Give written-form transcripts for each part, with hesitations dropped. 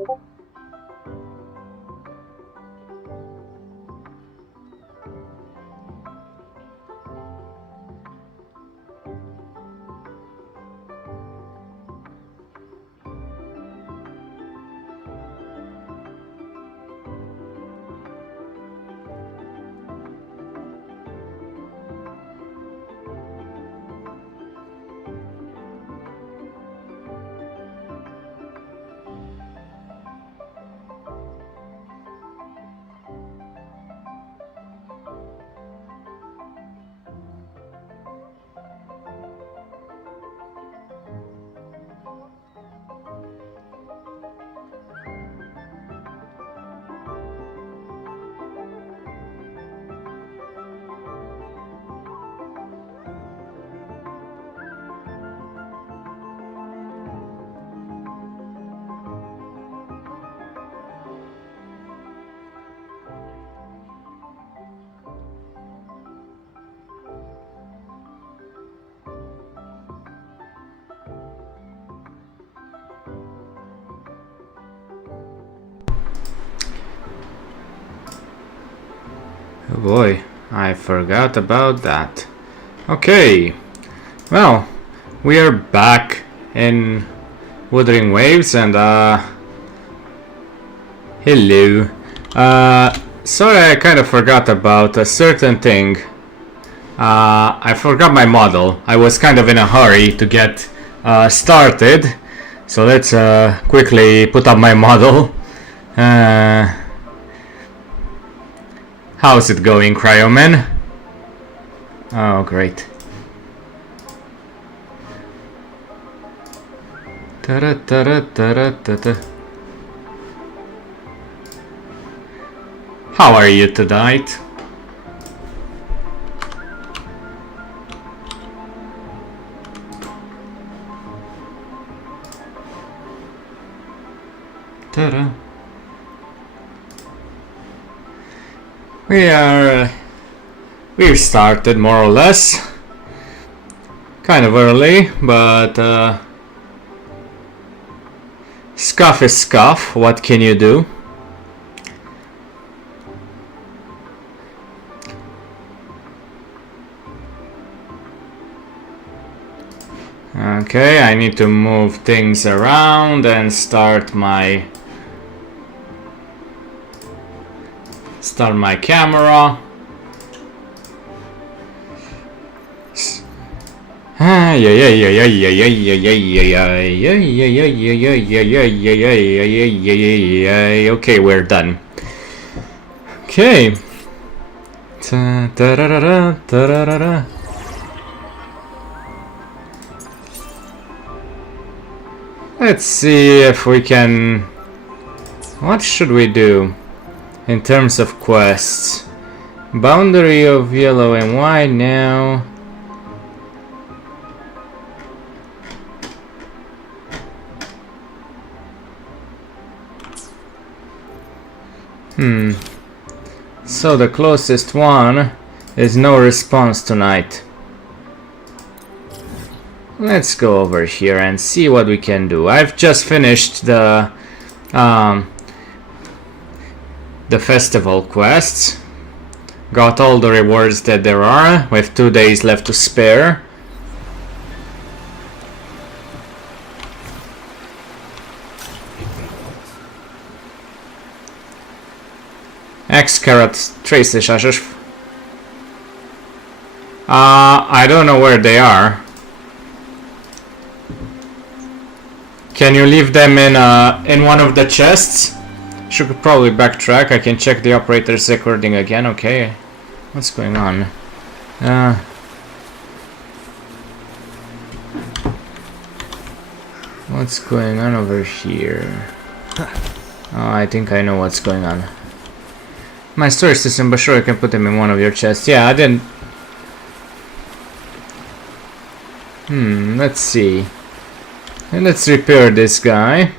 Oh boy, I forgot about that. Okay, well, we are back in Wuthering Waves and hello. Sorry, I kind of forgot about a certain thing. I forgot my model. I was kind of in a hurry to get started, so let's quickly put up my model. How's it going, Cryoman? Oh, great. How are you tonight? Ta-da. We've started more or less, kind of early, but scuff is scuff. What can you do? Okay, I need to move things around and start my camera. Okay, we're done. Okay. Let's see if we can... What should we do in terms of quests? Boundary of yellow and white now. So the closest one is no response tonight. Let's go over here and see what we can do. I've just finished the festival quests. Got all the rewards that there are, with 2 days left to spare. X-Carat traces, I don't know where they are. Can you leave them in one of the chests? Should probably backtrack. I can check the operator's recording again. Okay, what's going on? What's going on over here? Oh, I think I know what's going on. My storage system, but sure, I can put them in one of your chests. Yeah, I didn't. Let's see. And let's repair this guy.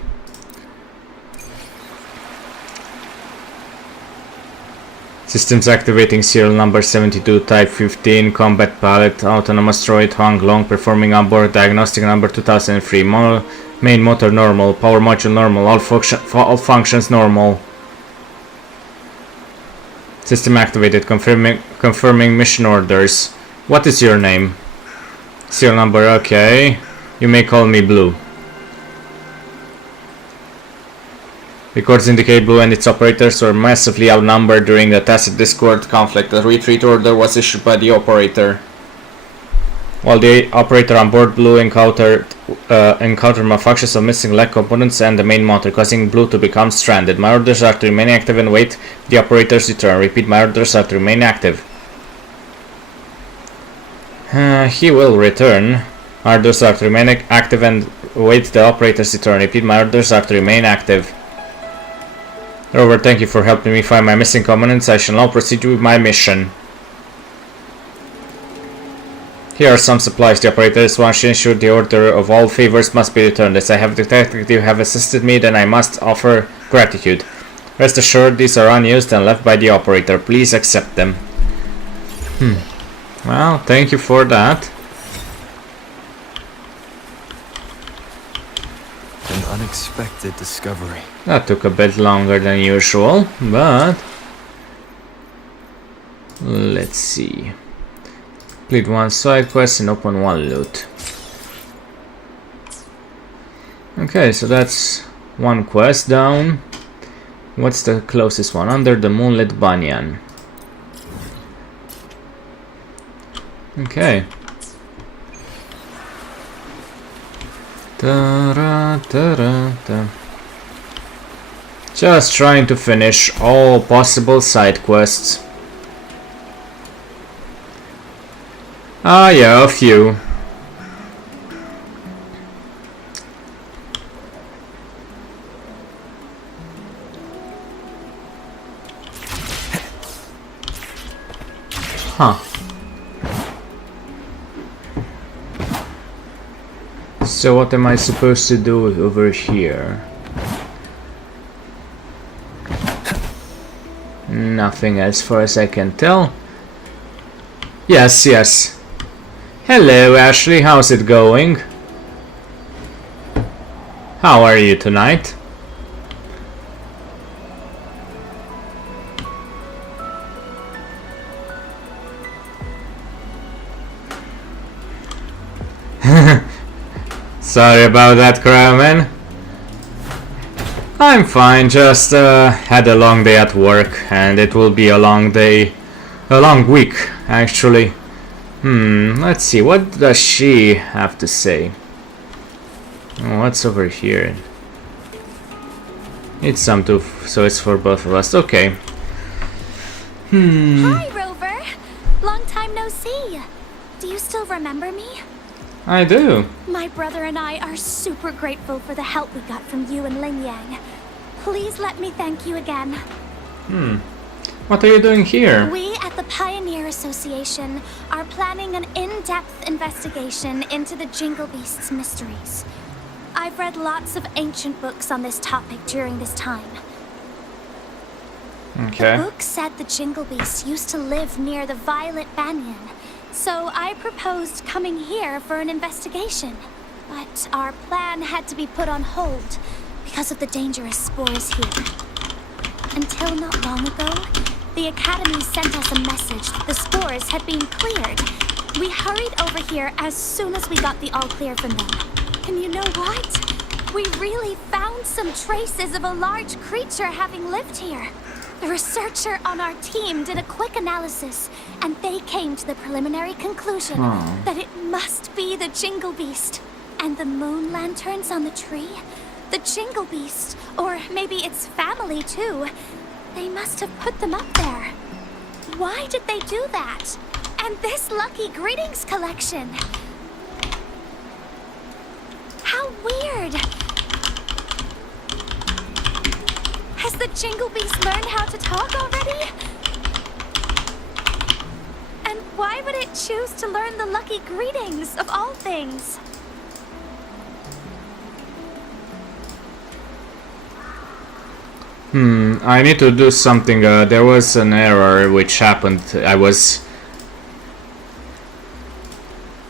Systems activating serial number 72, type 15, combat pallet, autonomous droid, Hong Long, performing onboard diagnostic number 2003, Main motor normal, power module normal, all functions normal. System activated, confirming mission orders. What is your name? Serial number, okay. You may call me Blue. Records indicate Blue and its operators were massively outnumbered during the Tacit Discord conflict. A retreat order was issued by the operator. While the operator on board Blue encountered malfunctions of missing leg components and the main motor, causing Blue to become stranded. My orders are to remain active and wait the operator's return. Repeat, my orders are to remain active. He will return. Orders are to remain active and wait the operator's return. Repeat, my orders are to remain active. Rover, thank you for helping me find my missing components. I shall now proceed with my mission. Here are some supplies. The operator is one to ensure the order of all favors must be returned. As I have detected you have assisted me, then I must offer gratitude. Rest assured, these are unused and left by the operator. Please accept them. Well, thank you for that. An unexpected discovery. That took a bit longer than usual, but let's see. Complete one side quest and open one loot. Okay, so that's one quest down. What's the closest one? Under the Moonlit Banyan. Okay. Just trying to finish all possible side quests. Ah, yeah, a few. Huh. So what am I supposed to do over here? Nothing as far as I can tell. Yes, yes. Hello Ashley, how's it going? How are you tonight? Sorry about that, Crowman. I'm fine, just had a long day at work, and it will be a long day, a long week actually. Let's see, what does she have to say? Oh, what's over here? It's some too, so it's for both of us. Okay. Hi, Rover. Long time no see. Do you still remember me? I do. My brother and I are super grateful for the help we got from you and Ling Yang. Please let me thank you again. What are you doing here? We at the Pioneer Association are planning an in-depth investigation into the Jingle Beast's mysteries. I've read lots of ancient books on this topic during this time. Okay. The book said the Jingle Beast used to live near the Violet Banyan, so I proposed coming here for an investigation. But our plan had to be put on hold because of the dangerous spores here. Until not long ago, the Academy sent us a message that the spores had been cleared. We hurried over here as soon as we got the all-clear from them. And you know what? We really found some traces of a large creature having lived here. The researcher on our team did a quick analysis, and they came to the preliminary conclusion that it must be the Jingle Beast. And the moon lanterns on the tree? The Jingle Beast, or maybe its family too. They must have put them up there. Why did they do that? And this Lucky Greetings collection. How weird. Has the Jingle Beast learned how to talk already? And why would it choose to learn the Lucky Greetings of all things? I need to do something. There was an error which happened.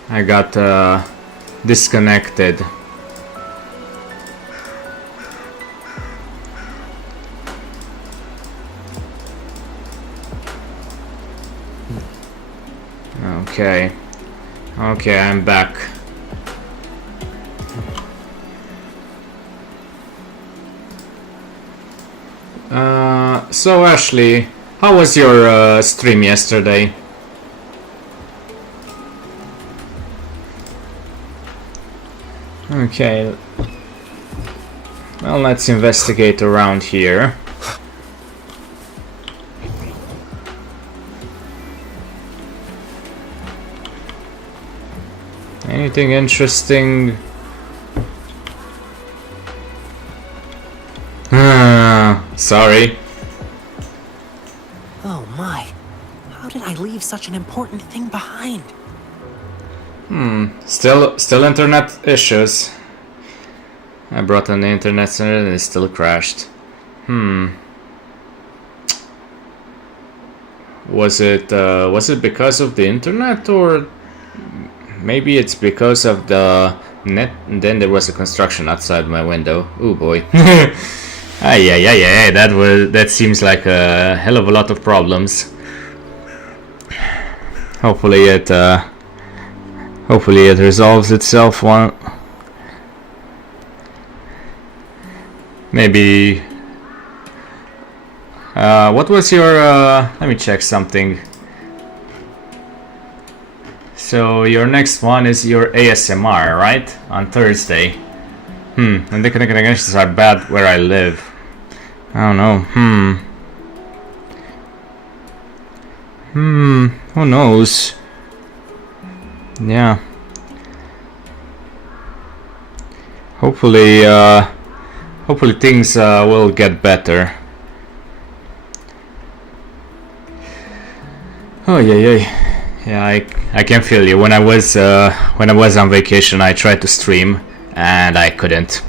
I got disconnected. Okay. Okay, I'm back. So Ashley, how was your stream yesterday? Okay. Well, let's investigate around here. Anything interesting? Sorry. Oh my. How did I leave such an important thing behind? Still internet issues. I brought on the internet center and it still crashed. Was it because of the internet, or maybe it's because of the net? And then there was a construction outside my window. Oh boy. Yeah. That seems like a hell of a lot of problems. Hopefully it resolves itself one. Maybe. What was your? Let me check something. So your next one is your ASMR, right? On Thursday. And the connections are bad where I live. I don't know. Who knows? Yeah. Hopefully things will get better. Oh yeah, I can feel you. When I was on vacation, I tried to stream and I couldn't.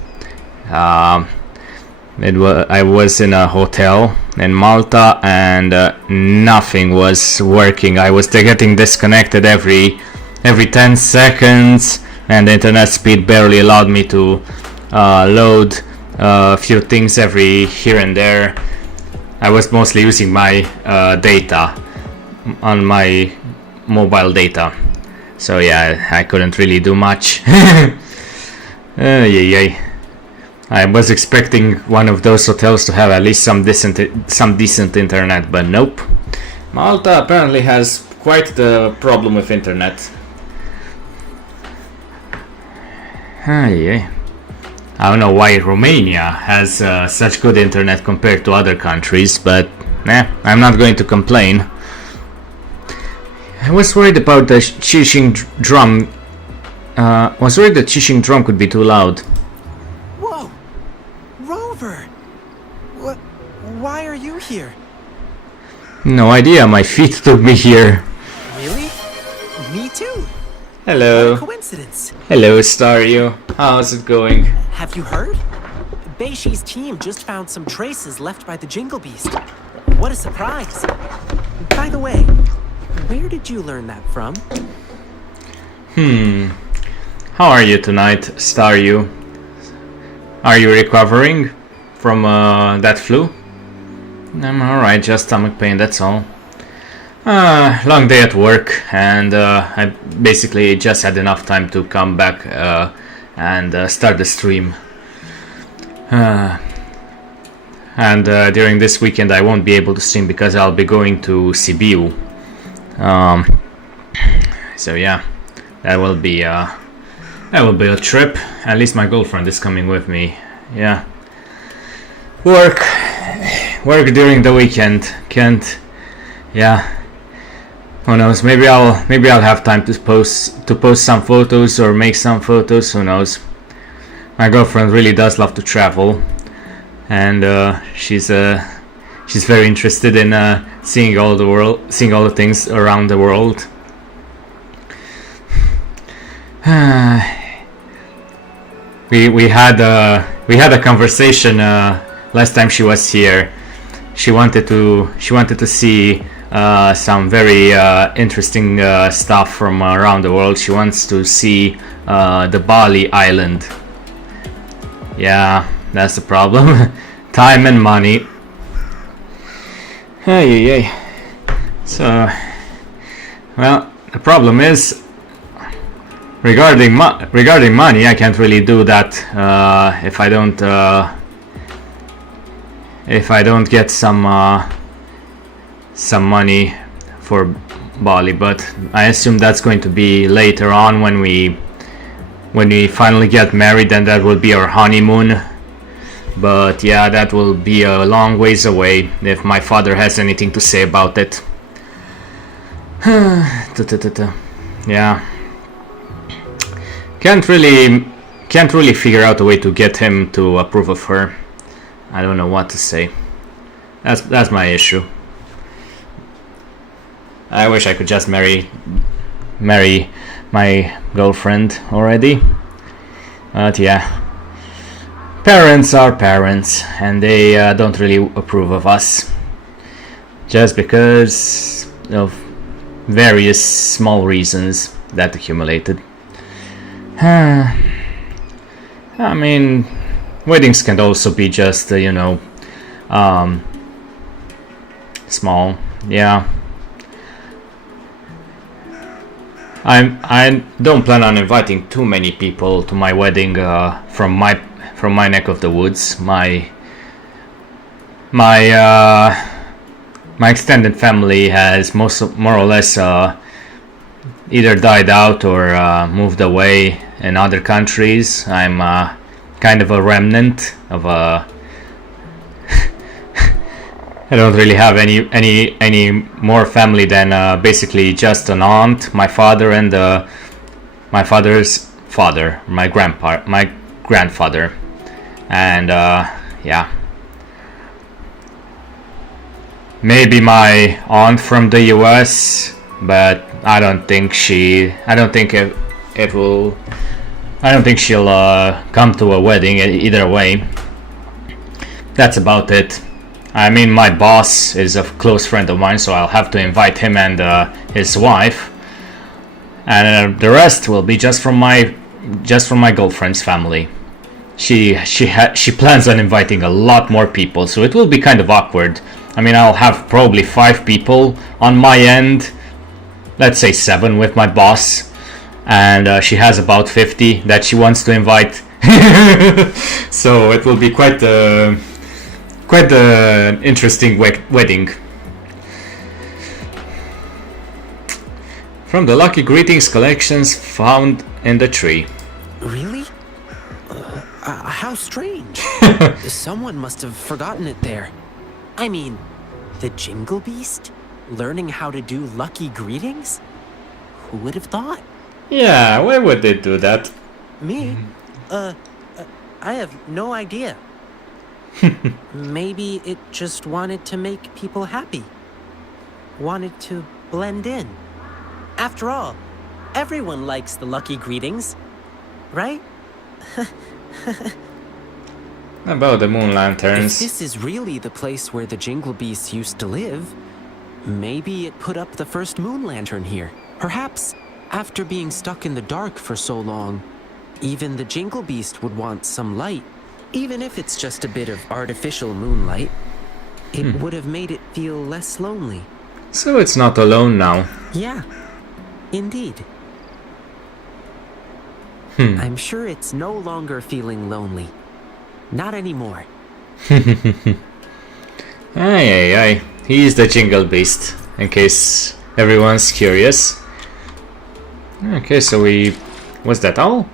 I was in a hotel in Malta and nothing was working. I was getting disconnected every 10 seconds, and the internet speed barely allowed me to load a few things every here and there. I was mostly using my data on my mobile data, so yeah, I couldn't really do much. I was expecting one of those hotels to have at least some decent internet, but nope. Malta apparently has quite the problem with internet. I don't know why Romania has such good internet compared to other countries, but I'm not going to complain. I was worried about the chishing drum. Was worried the chishing drum could be too loud. Whoa! Rover! Why are you here? No idea, my feet took me here. Really? Me too! Hello. What a coincidence. Hello, Staryu. How's it going? Have you heard? Beishi's team just found some traces left by the Jingle Beast. What a surprise! By the way, where did you learn that from? How are you tonight, Staryu? Are you recovering from that flu? I'm alright, just stomach pain, that's all. Long day at work, and I basically just had enough time to come back and start the stream. And during this weekend I won't be able to stream because I'll be going to Sibiu. So yeah, that will be a trip. At least my girlfriend is coming with me. Yeah. Work during the weekend. Can't. Yeah. Who knows? Maybe I'll have time to post some photos or make some photos. Who knows? My girlfriend really does love to travel, and she's very interested in seeing all the things around the world. We had a conversation last time she was here. She wanted to see some very interesting stuff from around the world. She wants to see the Bali island. Yeah, that's the problem. Time and money. So, well, The problem is, regarding money, I can't really do that if I don't get some money for Bali. But I assume that's going to be later on when we finally get married, and that will be our honeymoon. But yeah, that will be a long ways away if my father has anything to say about it. Yeah, can't really figure out a way to get him to approve of her. I don't know what to say. That's my issue. I wish I could just marry my girlfriend already. But yeah, parents are parents, and they don't really approve of us, just because of various small reasons that accumulated. I mean, weddings can also be just small. Yeah, I don't plan on inviting too many people to my wedding from my neck of the woods. My extended family has more or less either died out or moved away in other countries. I'm kind of a remnant of a. I don't really have any more family than basically just an aunt, my father, and my father's father, my grandfather, and yeah, maybe my aunt from the US, but I don't think she'll come to a wedding either way. That's about it. I mean, my boss is a close friend of mine, so I'll have to invite him and his wife, and the rest will be just from my girlfriend's family. She plans on inviting a lot more people, so it will be kind of awkward. I mean, I'll have probably 5 people on my end, let's say 7 with my boss, and she has about 50 that she wants to invite. So it will be quite the interesting wedding. From the Lucky Greetings collections found in the tree. Really? How strange. Someone must have forgotten it there. I mean, the Jingle Beast? Learning how to do lucky greetings? Who would have thought? Yeah, why would they do that? Me? I have no idea. Maybe it just wanted to make people happy. Wanted to blend in. After all, everyone likes the lucky greetings, right? About the moon lanterns. If this is really the place where the Jingle Beast used to live, maybe it put up the first moon lantern here. Perhaps, after being stuck in the dark for so long, even the Jingle Beast would want some light. Even if it's just a bit of artificial moonlight, it would have made it feel less lonely. So it's not alone now. Yeah, indeed. I'm sure it's no longer feeling lonely. Not anymore. Aye. He's the Jingle Beast, in case everyone's curious. Okay, so was that all?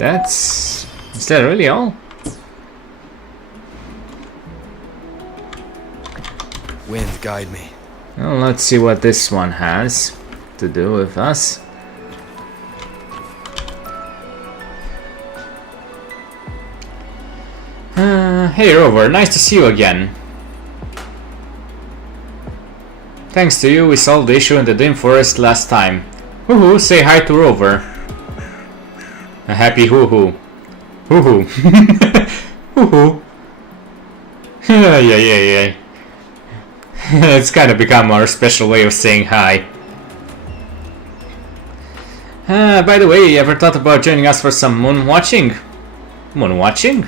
Is that really all? Wind, guide me. Well, let's see what this one has to do with us. Hey Rover, nice to see you again. Thanks to you, we solved the issue in the Dim Forest last time. Hoo-hoo, say hi to Rover. A happy hoo-hoo. Hoo-hoo. Hoo-hoo. Yeah. It's kind of become our special way of saying hi. By the way, you ever thought about joining us for some moon watching? Moon watching?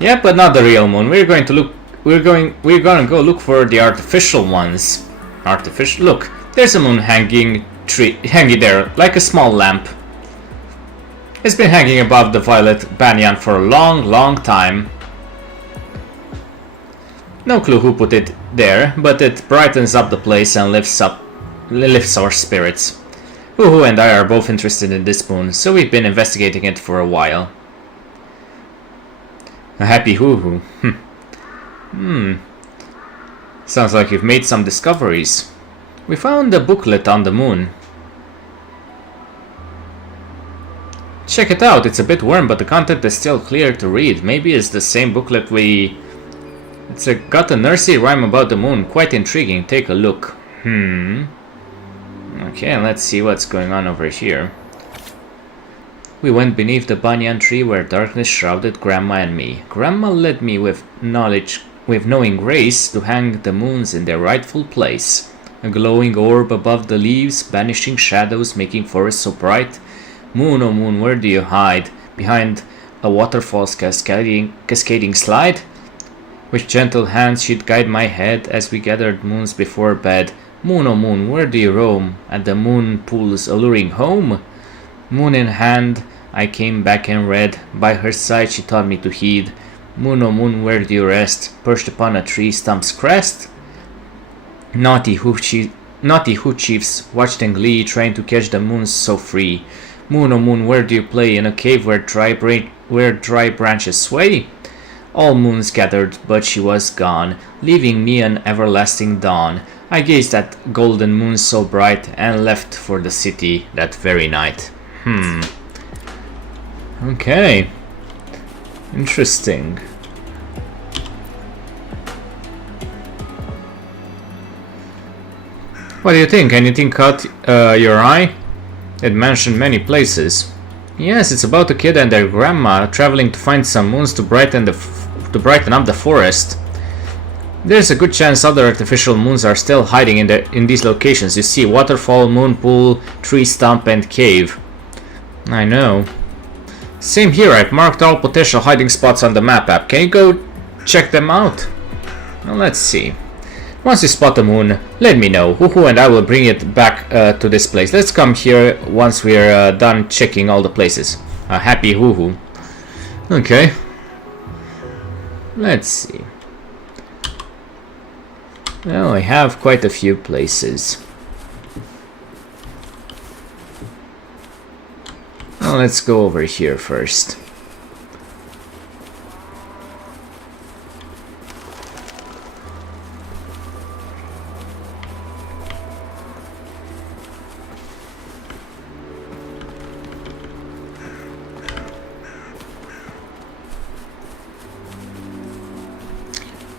Yeah, but not the real moon. We're going to look we're gonna go look for the artificial ones. Artificial. Look, there's a moon hanging there like a small lamp. It's been hanging above the violet banyan for a long time. No clue who put it there, but it brightens up the place and lifts our spirits. Uhu and I are both interested in this moon, so we've been investigating it for a while. A happy hoo-hoo. Sounds like you've made some discoveries. We found a booklet on the moon. Check it out, it's a bit worn, but the content is still clear to read. Maybe it's the same booklet It's got a nursery rhyme about the moon, quite intriguing, take a look. Okay, let's see what's going on over here. We went beneath the banyan tree where darkness shrouded Grandma and me. Grandma led me with knowing grace to hang the moons in their rightful place. A glowing orb above the leaves, banishing shadows, making forests so bright. Moon, oh moon, where do you hide? Behind a waterfall's cascading slide? With gentle hands she'd guide my head as we gathered moons before bed. Moon, oh moon, where do you roam? At the moon pool's alluring home? Moon in hand, I came back and read. By her side she taught me to heed. Moon, oh moon, where do you rest? Perched upon a tree stump's crest? Naughty hoot chiefs watched in glee, trying to catch the moons so free. Moon, oh moon, where do you play? In a cave where dry branches sway? All moons gathered, but she was gone, leaving me an everlasting dawn. I gazed at golden moon so bright, and left for the city that very night. Okay. Interesting. What do you think? Anything caught your eye? It mentioned many places. Yes, it's about a kid and their grandma traveling to find some moons to brighten up the forest. There's a good chance other artificial moons are still hiding in these locations. You see, waterfall, moon pool, tree stump, and cave. I know. Same here. I've marked all potential hiding spots on the map app. Can you go check them out? Well, let's see. Once you spot a moon, let me know. Hoo-hoo and I will bring it back to this place. Let's come here once we're done checking all the places. Happy hoo-hoo. Okay. Let's see. Well, I have quite a few places. Well, let's go over here first.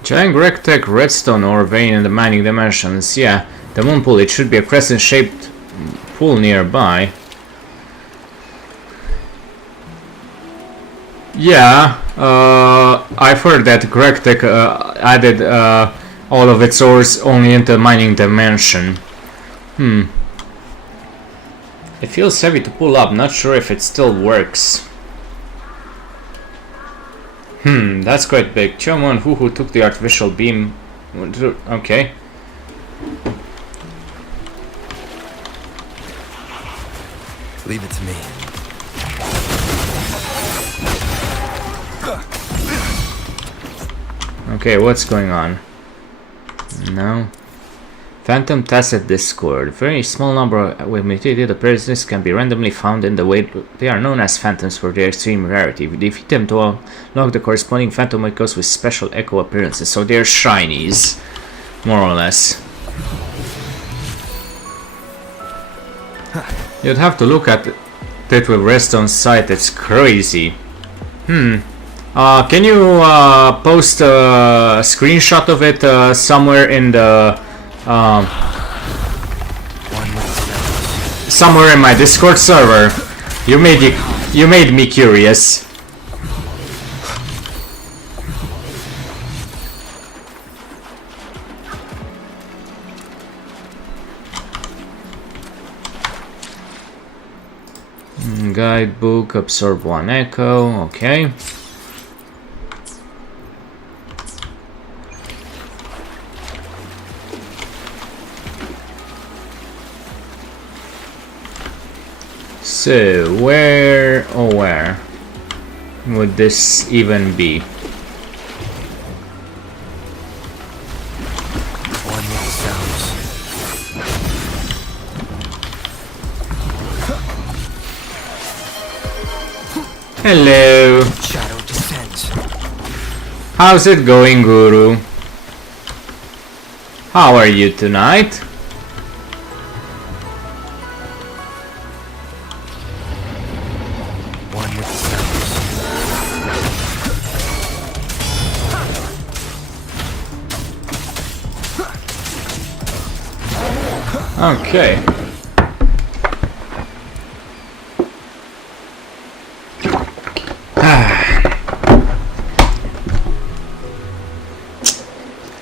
Giant rectangle redstone ore vein in the mining dimensions. Yeah, the moon pool. It should be a crescent-shaped pool nearby. Yeah, I've heard that Gregtech added all of its ores only into mining dimension. It feels heavy to pull up. Not sure if it still works. That's quite big. Chomon who took the artificial beam. Okay. Leave it to me. Okay, what's going on? No. Phantom Tacet Discord. Very small number with mutated appearances can be randomly found in the way they are known as phantoms for their extreme rarity. If you defeat them to unlock the corresponding phantom echoes with special echo appearances. So they're shinies, more or less. You'd have to look at it with Redstone's sight. It's crazy. Can you post a screenshot of it somewhere in the somewhere in my Discord server? You made me curious. Guidebook, absorb 1 echo, okay. So, where would this even be? One with the sounds. Hello. Shadow descends. How's it going, Guru? How are you tonight? One with the sounds. Okay.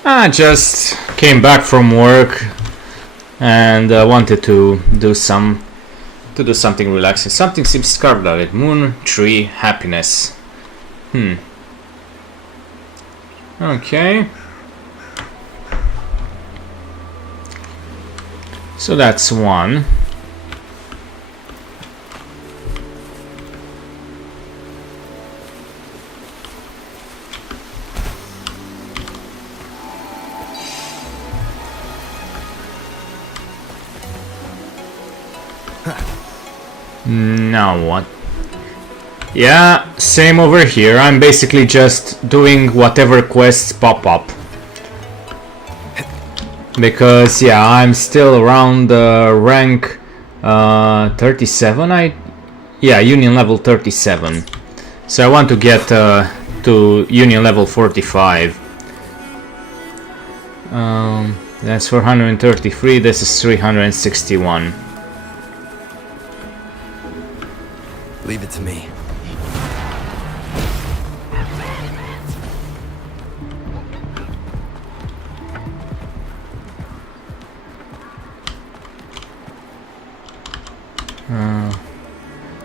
I just came back from work and wanted to do something relaxing. Something seems carved out of it. Moon, tree, happiness. Okay. So that's one. Now what? Yeah, same over here. I'm basically just doing whatever quests pop up. Because yeah, I'm still around rank 37. Yeah, union level 37. So I want to get to union level 45. That's 433. This is 361. Leave it to me.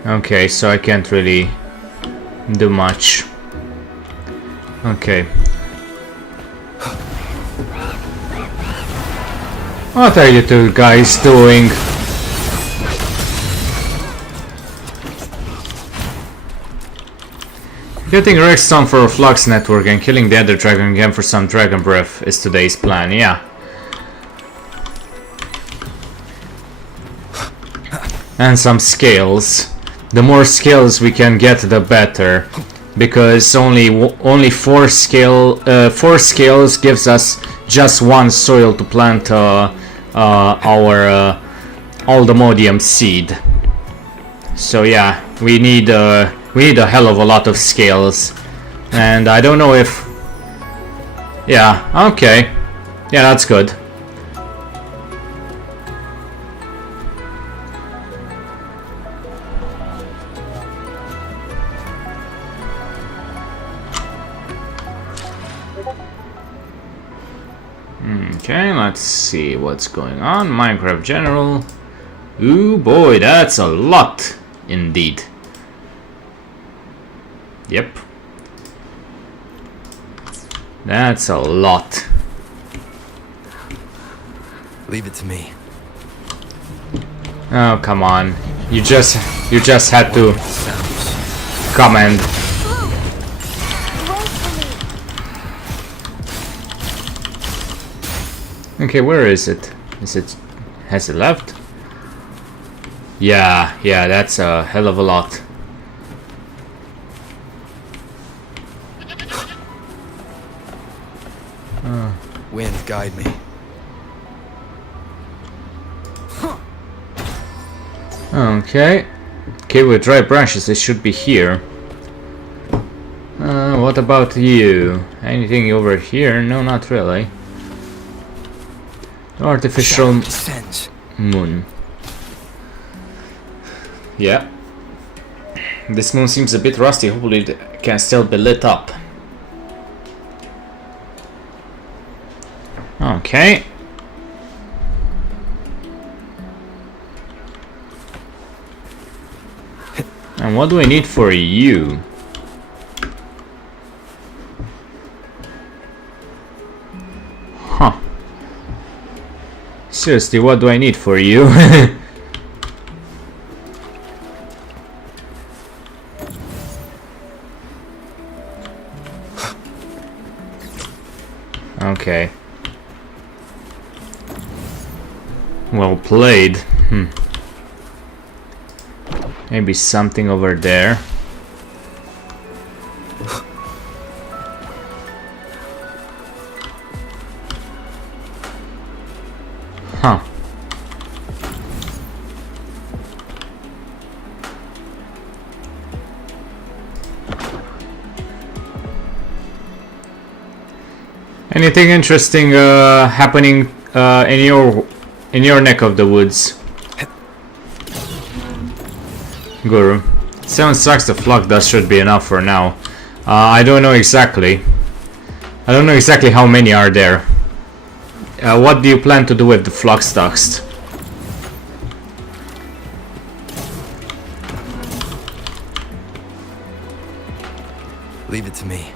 Okay, so I can't really do much. Okay. What are you two guys doing? Getting Redstone for a Flux network and killing the other dragon again for some dragon breath is today's plan, yeah. And some scales. The more scales we can get, the better, because only four scales gives us just one soil to plant our Aldemodium seed. So yeah, we need a hell of a lot of scales, and I don't know if. Yeah, okay, yeah, that's good. Okay, let's see what's going on. Minecraft General. Ooh boy, that's a lot indeed. Yep. That's a lot. Leave it to me. Oh, come on. You just had to come and okay, where is it? Has it left? Yeah, that's a hell of a lot. Wind, guide me. Okay. Okay, with dry branches, it should be here. What about you? Anything over here? No, not really. Artificial moon. Yeah. This moon seems a bit rusty. Hopefully it can still be lit up. Okay. And what do I need for you? Huh. Seriously, what do I need for you? Okay. Well played. Maybe something over there. Huh. Anything interesting happening in your neck of the woods, Guru? 7 stacks of flux dust should be enough for now. I don't know exactly. I don't know exactly how many are there. What do you plan to do with the flux dust? Leave it to me.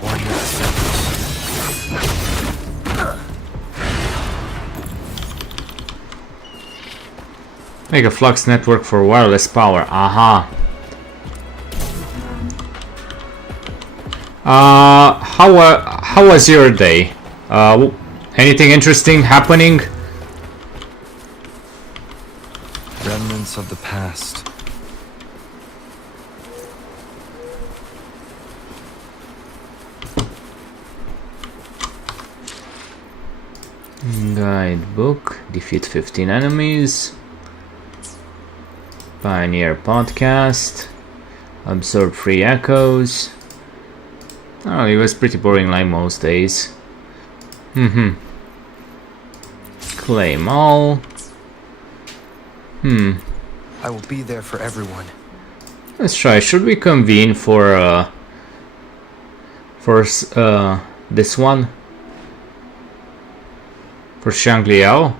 One with the samples. Make a flux network for wireless power. Aha. How was your day? Anything interesting happening? Remnants of the past. Guidebook. Defeat 15 enemies. Pioneer podcast. Absorb free echoes. Oh, it was pretty boring like most days. Claim all. I will be there for everyone. Let's try. Should we convene for this one? For Shangliao?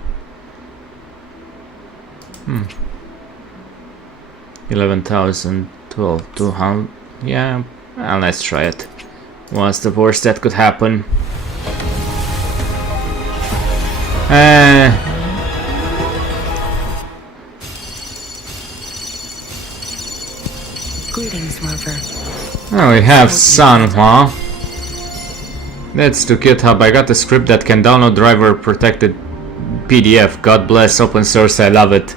11,000, 12,200. Yeah, well, let's try it. What's the worst that could happen? Greetings, Rover. Oh, we have Sanhua. That's to GitHub. I got a script that can download driver protected PDF. God bless open source, I love it.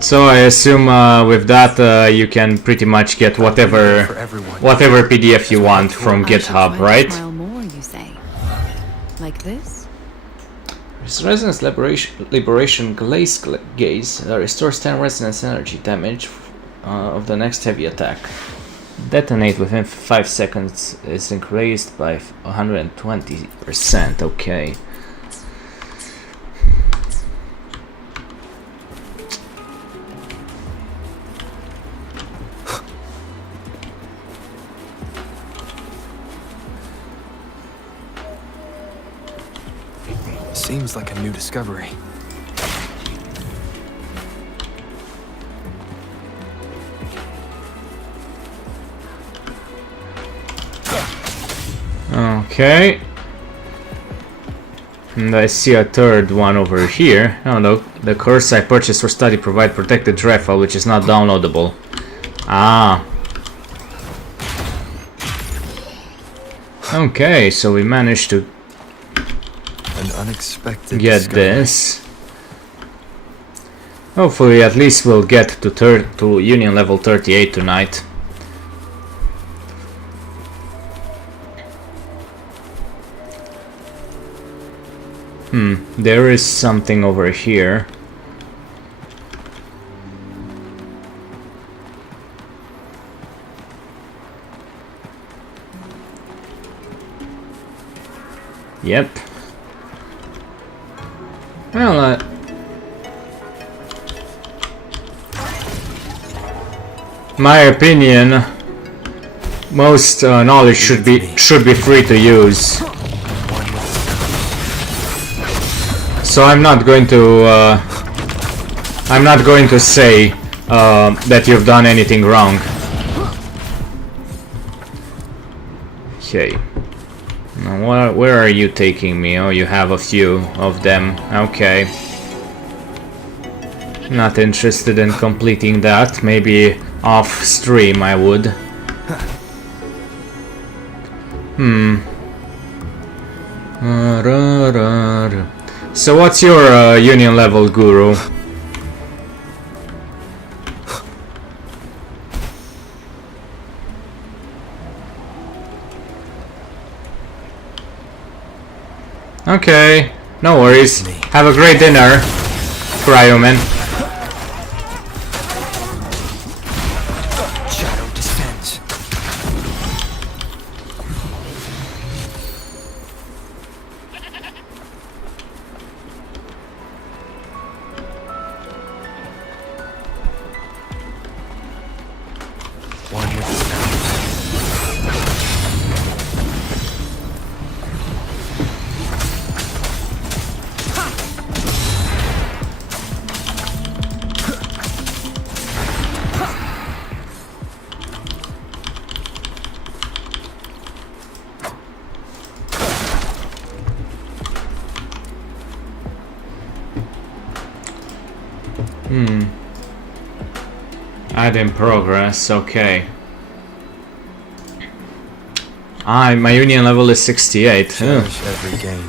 So I assume with that you can pretty much get whatever PDF you want from GitHub, right? Smile more, you say? Like this? Resonance liberation glaze gaze restores 10 resonance energy damage of the next heavy attack. Detonate within 5 seconds is increased by 120%. Okay. Seems like a new discovery. Okay. And I see a third one over here. Oh no, the course I purchased for study provide protected drive file which is not downloadable. Ah. Okay, so we managed to An unexpected get discovery. this. Hopefully at least we'll get to Union level 38 tonight. There is something over here. Yep. Well, my opinion, most knowledge should be free to use. So I'm not going to say that you've done anything wrong. Okay. Now where are you taking me? Oh, you have a few of them. Okay. Not interested in completing that. Maybe off stream I would. So what's your union level, Guru? Okay, no worries. Have a great dinner, Cryoman. Shadow descends. One with the sound. Add in progress, okay. My union level is 68. Cherish every gain.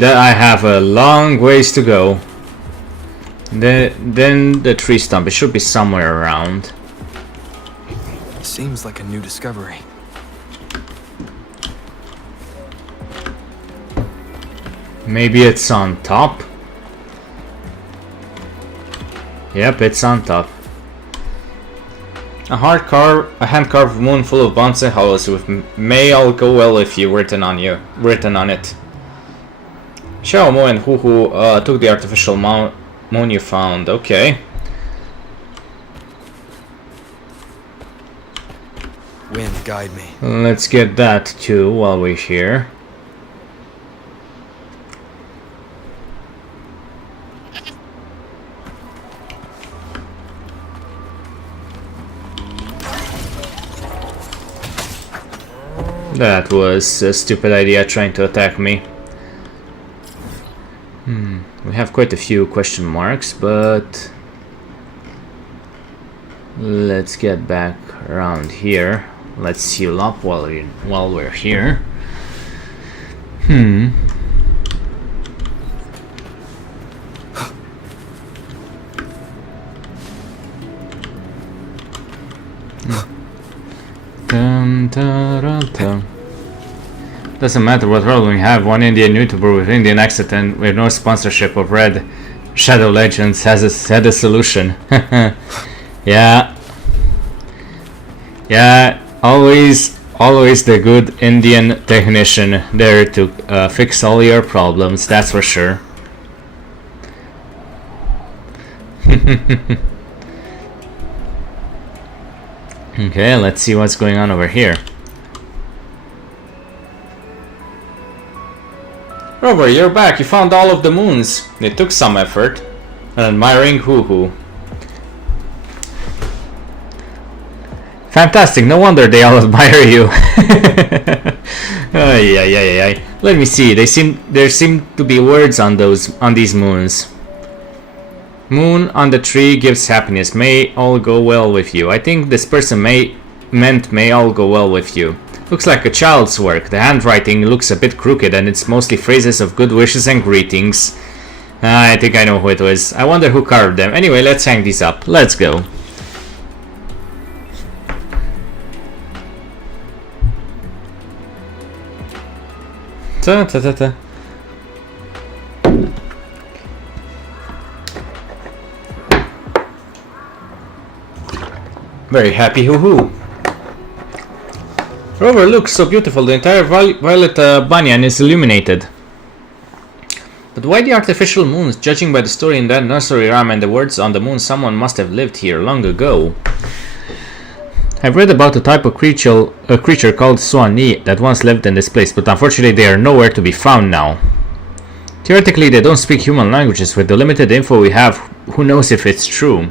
That I have a long ways to go. Then the tree stump, it should be somewhere around. Seems like a new discovery. Maybe it's on top? Yep, it's on top. A hand-carved moon full of bumps and hollows with "May all go well with you" written on it. Xiao Mo and Hu Hu took the artificial moon you found. Okay. Wind, guide me. Let's get that too while we're here. That was a stupid idea, trying to attack me. We have quite a few question marks, but let's get back around here. Let's heal up while we're here. Doesn't matter what role we have, one Indian YouTuber with Indian accent and with no sponsorship of Red Shadow Legends had a solution. Yeah, always the good Indian technician there to fix all your problems, that's for sure. Okay, let's see what's going on over here. Rover, you're back. You found all of the moons. It took some effort. An admiring hoo-hoo. Fantastic. No wonder they all admire you. Ay. Let me see. There seem to be words on these moons. Moon on the tree gives happiness. May all go well with you. I think this person meant may all go well with you. Looks like a child's work. The handwriting looks a bit crooked and it's mostly phrases of good wishes and greetings. I think I know who it was. I wonder who carved them. Anyway, let's hang these up. Let's go. Ta-ta-ta-ta. Very happy hoo-hoo. Rover looks so beautiful, the entire violet banyan is illuminated. But why the artificial moons? Judging by the story in that nursery rhyme and the words on the moon, someone must have lived here long ago. I've read about a type of creature called Swanee that once lived in this place, but unfortunately they are nowhere to be found now. Theoretically they don't speak human languages. With the limited info we have, who knows if it's true.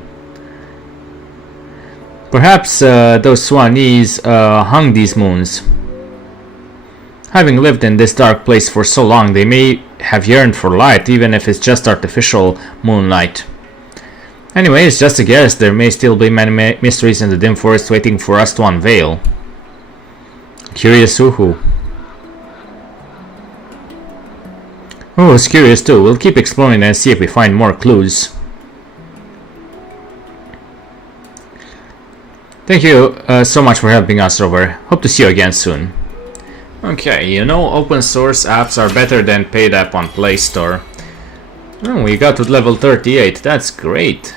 Perhaps those Swanees hung these moons. Having lived in this dark place for so long, they may have yearned for light, even if it's just artificial moonlight. Anyway, it's just a guess. There may still be many mysteries in the dim forest waiting for us to unveil. Curious who? Oh, it's curious too. We'll keep exploring and see if we find more clues. Thank you so much for helping us, Rover. Hope to see you again soon. Okay, you know, open source apps are better than paid app on Play Store. Oh, we got to level 38. That's great.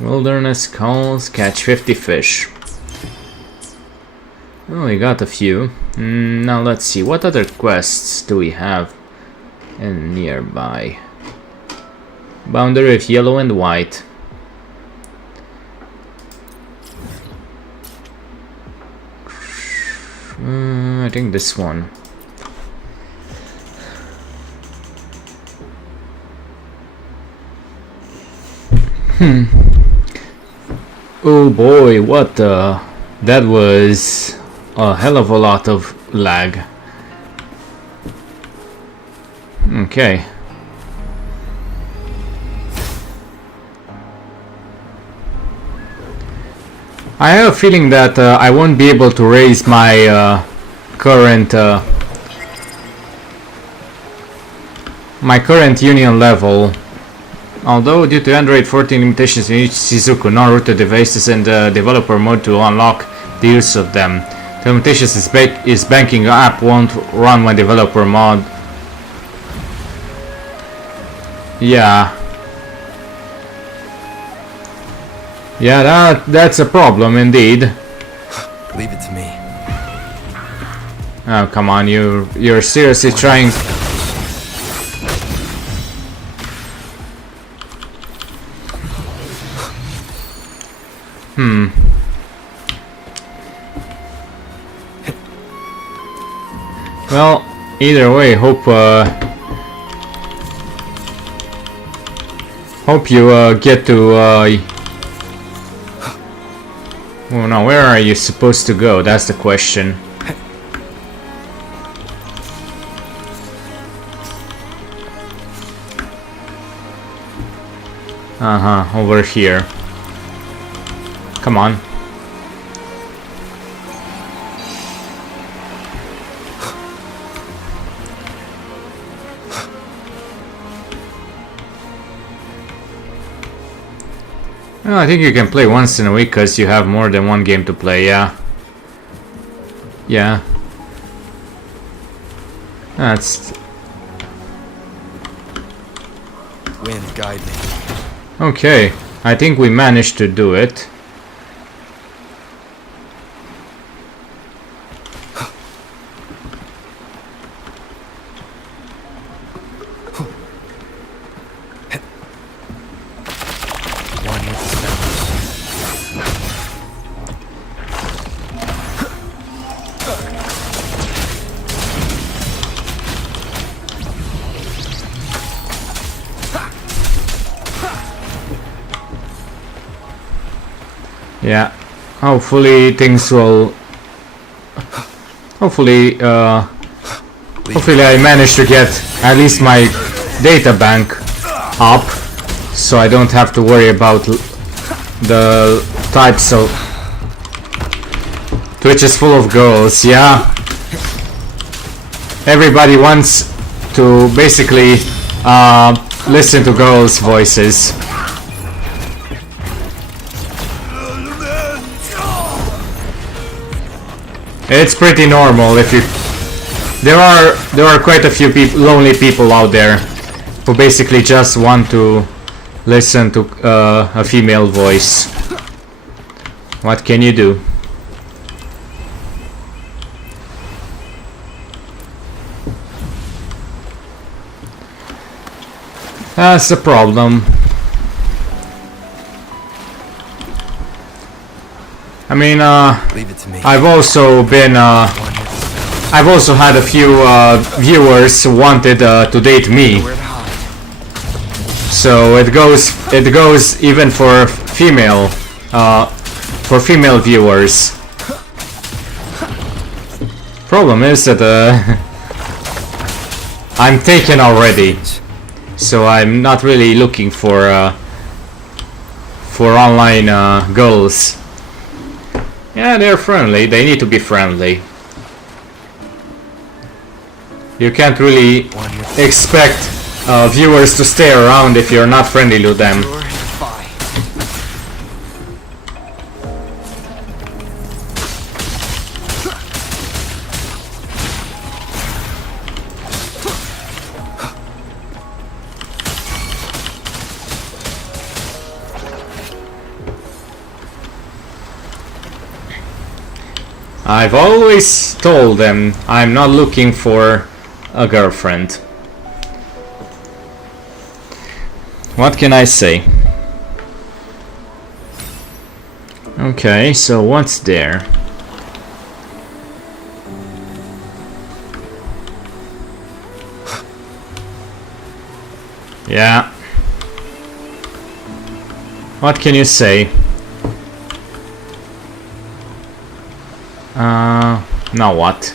Wilderness calls, catch 50 fish. Oh, we got a few. Now let's see, what other quests do we have in nearby? Boundary of yellow and white. I think this one. Oh boy, what the... That was a hell of a lot of lag. Okay. I have a feeling that I won't be able to raise my current union level. Although due to Android 14 limitations in each Shizuku, non-rooted devices and developer mode to unlock the use of them. The limitations is banking app won't run when developer mode. Yeah. Yeah, that's a problem indeed. Leave it to me. Oh, come on, you're seriously trying. Well, either way, hope you get to oh no, where are you supposed to go? That's the question. Over here. Come on. Well, I think you can play once in a week because you have more than one game to play, yeah. Yeah. That's... Wind, guide me. Okay, I think we managed to do it. Yeah, hopefully things will... Hopefully I manage to get at least my data bank up, so I don't have to worry about the types of... Twitch is full of girls, yeah. Everybody wants to basically listen to girls' voices. It's pretty normal if you... There are quite a few lonely people out there who basically just want to listen to a female voice. What can you do? That's the problem. I mean, Leave it to me. I've also been, I've also had a few viewers who wanted to date me. Where to hide? So it goes even for female viewers. Problem is that I'm taken already, so I'm not really looking for online girls. Yeah, they're friendly. They need to be friendly. You can't really expect viewers to stay around if you're not friendly to them. I've always told them I'm not looking for a girlfriend. What can I say? Okay, so what's there? Yeah. What can you say? Now what?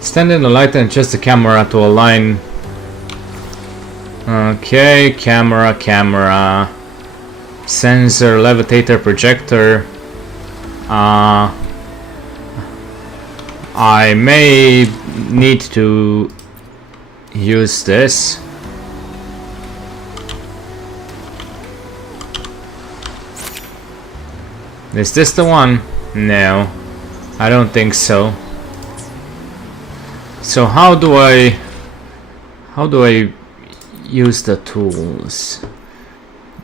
Stand in the light and adjust the camera to align. Okay, camera. Sensor, levitator, projector. I may need to use this. Is this the one? No, I don't think so. So how do I use the tools?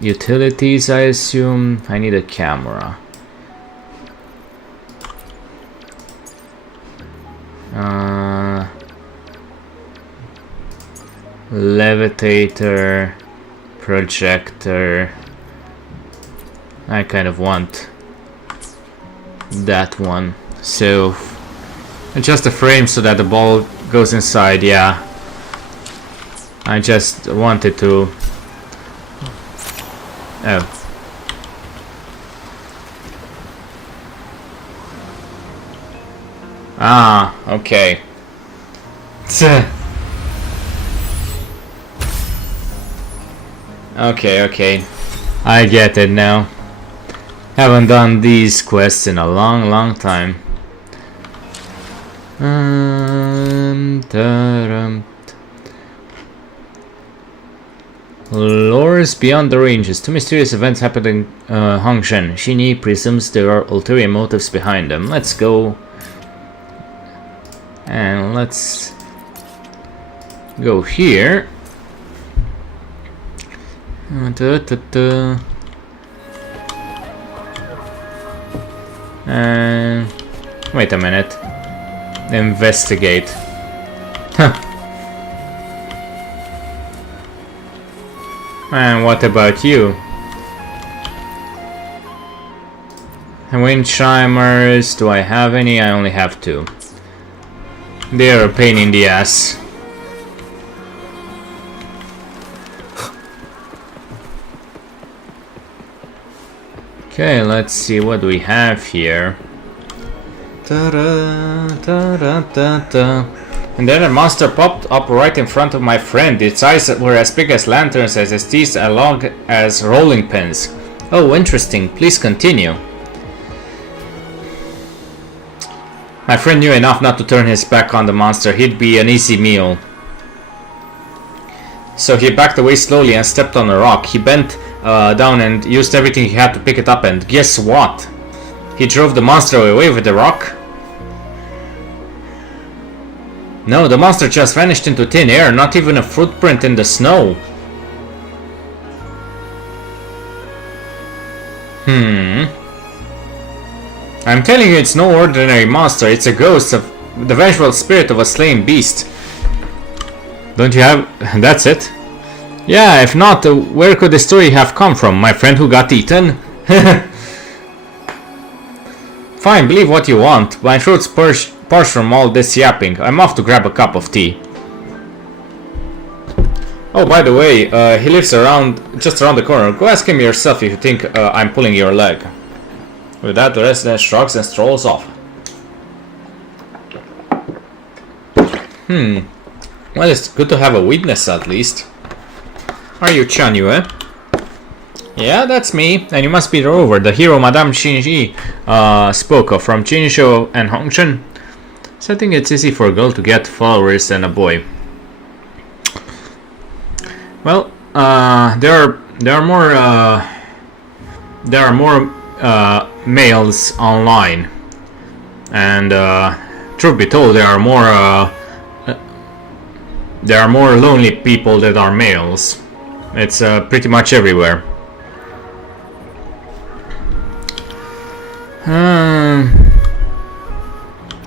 Utilities, I assume. I need a camera. Levitator, projector. I kind of want that one. So adjust the frame so that the ball goes inside. Yeah, I just wanted to. Oh. Ah, okay. Okay. I get it now. Haven't done these quests in a long time. Lures beyond the ranges. Two mysterious events happened in Hongshan. Xinyi presumes there are ulterior motives behind them. Let's go. And let's go here. And wait a minute. Investigate. And what about you? Wind chimers, do I have any? I only have 2. They are a pain in the ass. Okay, let's see what we have here. And then a monster popped up right in front of my friend. Its eyes were as big as lanterns, as its teeth as long as rolling pins. Oh, interesting. Please continue. My friend knew enough not to turn his back on the monster. He'd be an easy meal. So he backed away slowly and stepped on a rock. He bent down and used everything he had to pick it up, and guess what? He drove the monster away with the rock. No, the monster just vanished into thin air, not even a footprint in the snow. I'm telling you, it's no ordinary monster. It's a ghost of the vengeful spirit of a slain beast. Don't you have... That's it? Yeah, if not, where could the story have come from? My friend who got eaten? Fine, believe what you want. My throat's apart from all this yapping, I'm off to grab a cup of tea. Oh, by the way, he lives just around the corner. Go ask him yourself if you think I'm pulling your leg. With that, the resident shrugs and strolls off. Well, it's good to have a witness at least. Are you Chanyu, eh? Yeah, that's me. And you must be the rover, the hero Madame Shinji spoke of from Jinsho and Hongchen. So I think it's easy for a girl to get followers than a boy. Well, there are more males online, and truth be told, there are more lonely people that are males. It's pretty much everywhere.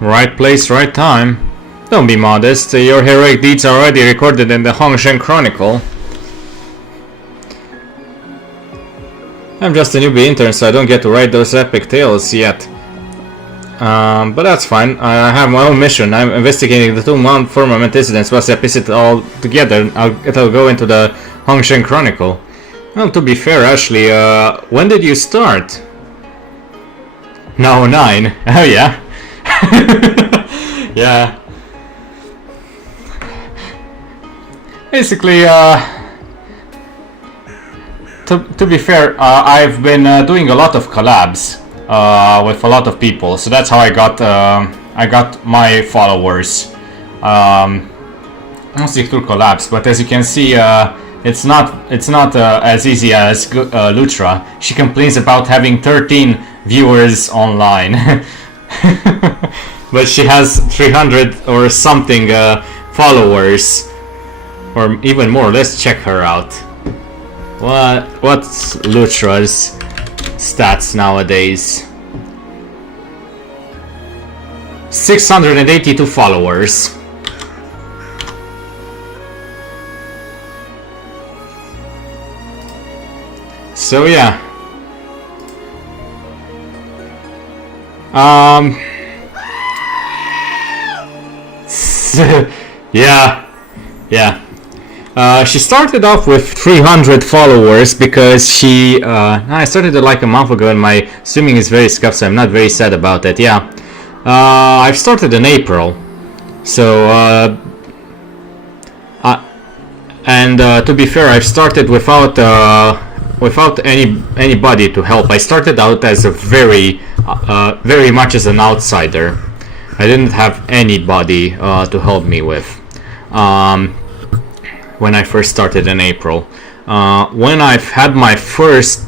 Right place, right time. Don't be modest. Your heroic deeds are already recorded in the Hongshen Chronicle. I'm just a newbie intern, so I don't get to write those epic tales yet. But that's fine. I have my own mission. I'm investigating the two Mount Firmament incidents. Once I piece it all together, it'll go into the Hongshen Chronicle. Well, to be fair, Ashley, when did you start? No, 9. Oh yeah. Yeah. Basically, to be fair, I've been doing a lot of collabs with a lot of people, so that's how I got my followers. Mostly through collabs, but as you can see, it's not as easy as Lutra. She complains about having 13 viewers online, but she has 300 or something followers, or even more. Let's check her out. What's Lutra's stats nowadays? 682 followers. So yeah. Yeah. She started off with 300 followers because I started it like a month ago, and my swimming is very scuffed, so I'm not very sad about it. Yeah. I've started in April, so to be fair, I've started without anybody to help. I started out as a very much as an outsider. I didn't have anybody to help me with when I first started in April. When I've had my first,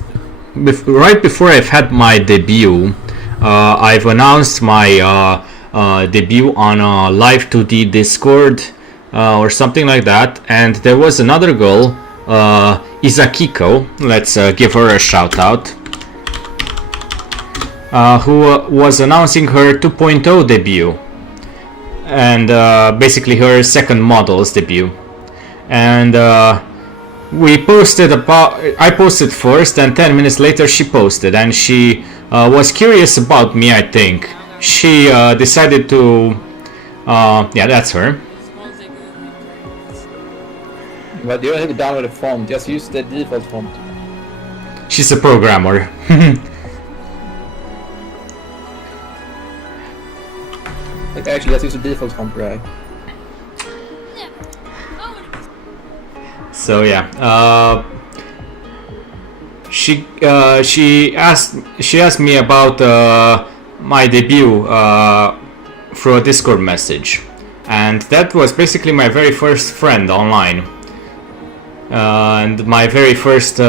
right before I've had my debut, I've announced my debut on a Live 2D Discord or something like that, and there was another girl, Izakiko, let's give her a shout out, who was announcing her 2.0 debut, and basically her second model's debut. And we posted I posted first, and 10 minutes later she posted, and she was curious about me, I think. She decided to yeah, that's her. But you don't have to download a font, just use the default font. She's a programmer. Actually, let's use the default font, right? So yeah, she asked me about my debut through a Discord message, and that was basically my very first friend online, and my very first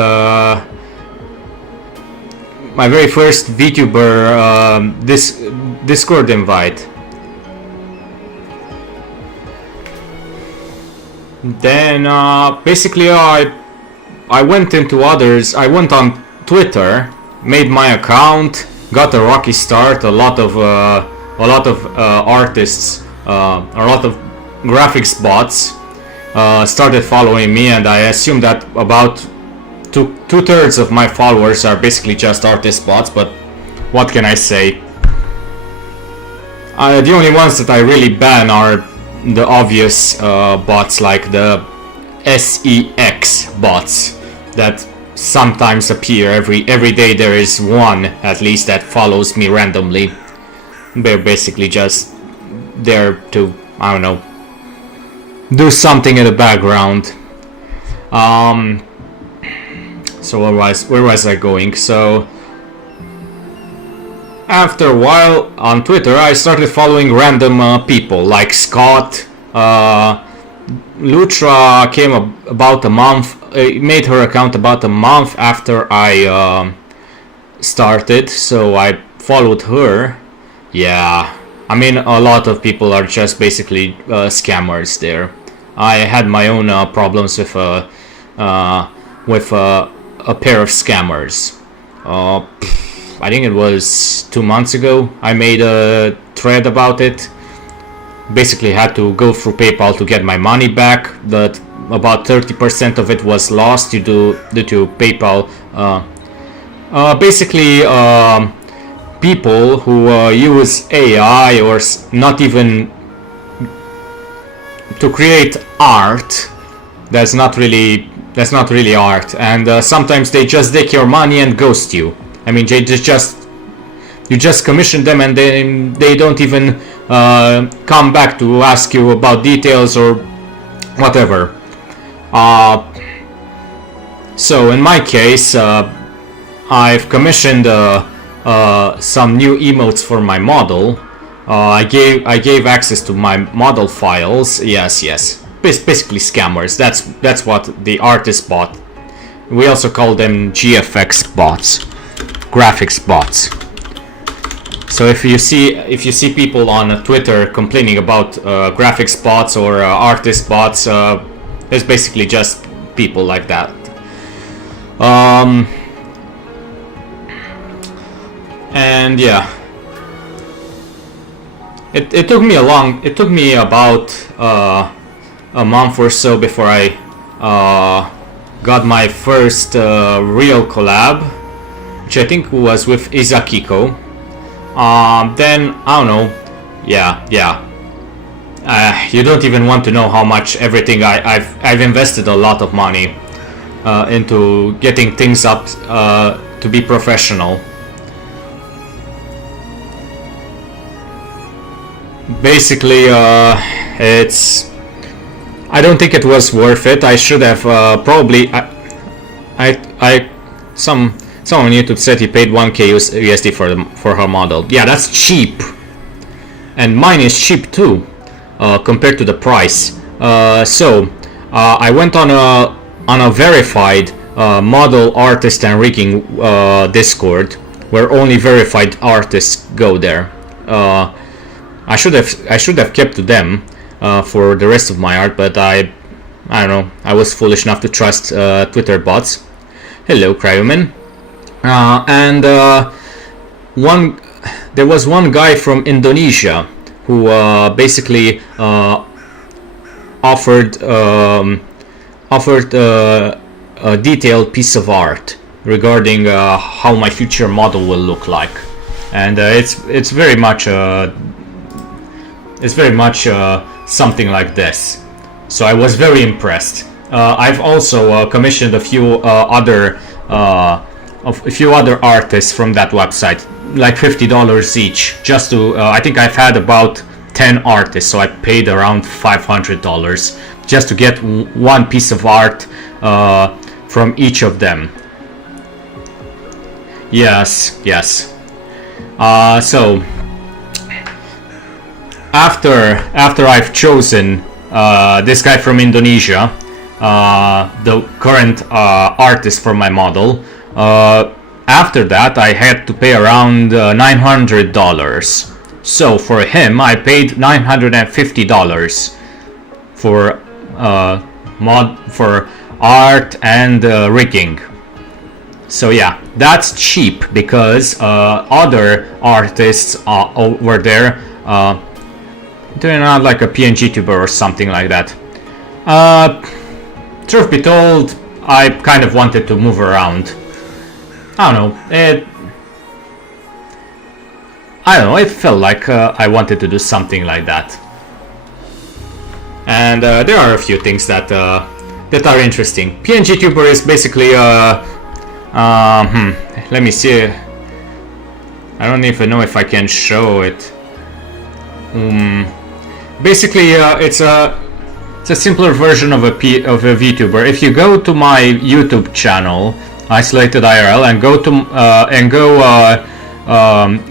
VTuber Discord invite. Then basically I went into others. I went on Twitter, made my account, got a rocky start. A lot of artists, a lot of graphics bots started following me, and I assume that about two-thirds of my followers are basically just artist bots. But what can I say? The only ones that I really ban are the obvious bots, like the SEX bots that sometimes appear every day. There is one at least that follows me randomly. They're basically just there to, I don't know, do something in the background. So where was I going? So after a while on Twitter, I started following random people like Scott. Lutra came about a month. Made her account about a month after I started, so I followed her. Yeah, I mean, a lot of people are just basically scammers there. I had my own problems with a pair of scammers. I think it was 2 months ago. I made a thread about it. Basically had to go through PayPal to get my money back. That about 30% of it was lost due to PayPal. Basically, people who use AI or not even to create art. That's not really art, and sometimes they just take your money and ghost you. I mean, you just commission them and then they don't even come back to ask you about details or whatever. So in my case, I've commissioned some new emotes for my model. I gave access to my model files. Yes. Basically scammers. That's what the artist bot. We also call them GFX bots, graphics bots. So if you see people on Twitter complaining about graphics bots or artist bots, it's basically just people like that. And yeah, it took me about a month or so before I got my first real collab, which I think was with Izakiko. Then I don't know. Yeah. You don't even want to know how much everything I've invested a lot of money into getting things up to be professional. Basically, I don't think it was worth it. I should have probably. Someone on YouTube said he paid 1k USD for her model. Yeah, that's cheap, and mine is cheap too, compared to the price. So I went on a verified model artist and rigging Discord, where only verified artists go there. I should have kept to them for the rest of my art, but I don't know. I was foolish enough to trust Twitter bots. Hello, Cryoman. And there was one guy from Indonesia who basically offered a detailed piece of art regarding how my future model will look like, and it's very much something like this. So I was very impressed. I've also commissioned a few other artists from that website, like $50 each, just to I think I've had about 10 artists, so I paid around $500 just to get one piece of art from each of them. Yes. So after I've chosen this guy from Indonesia, the current artist for my model, after that I had to pay around $900. So for him I paid $950 for art and rigging. So yeah, that's cheap because other artists over there doing out like a PNG tuber or something like that. Truth be told, I kind of wanted to move around. I don't know. I don't know, it felt like I wanted to do something like that. And there are a few things that that are interesting. PNG Tuber is basically let me see. I don't even know if I can show it. Basically, it's a simpler version of a VTuber. If you go to my YouTube channel, Isolated IRL, and go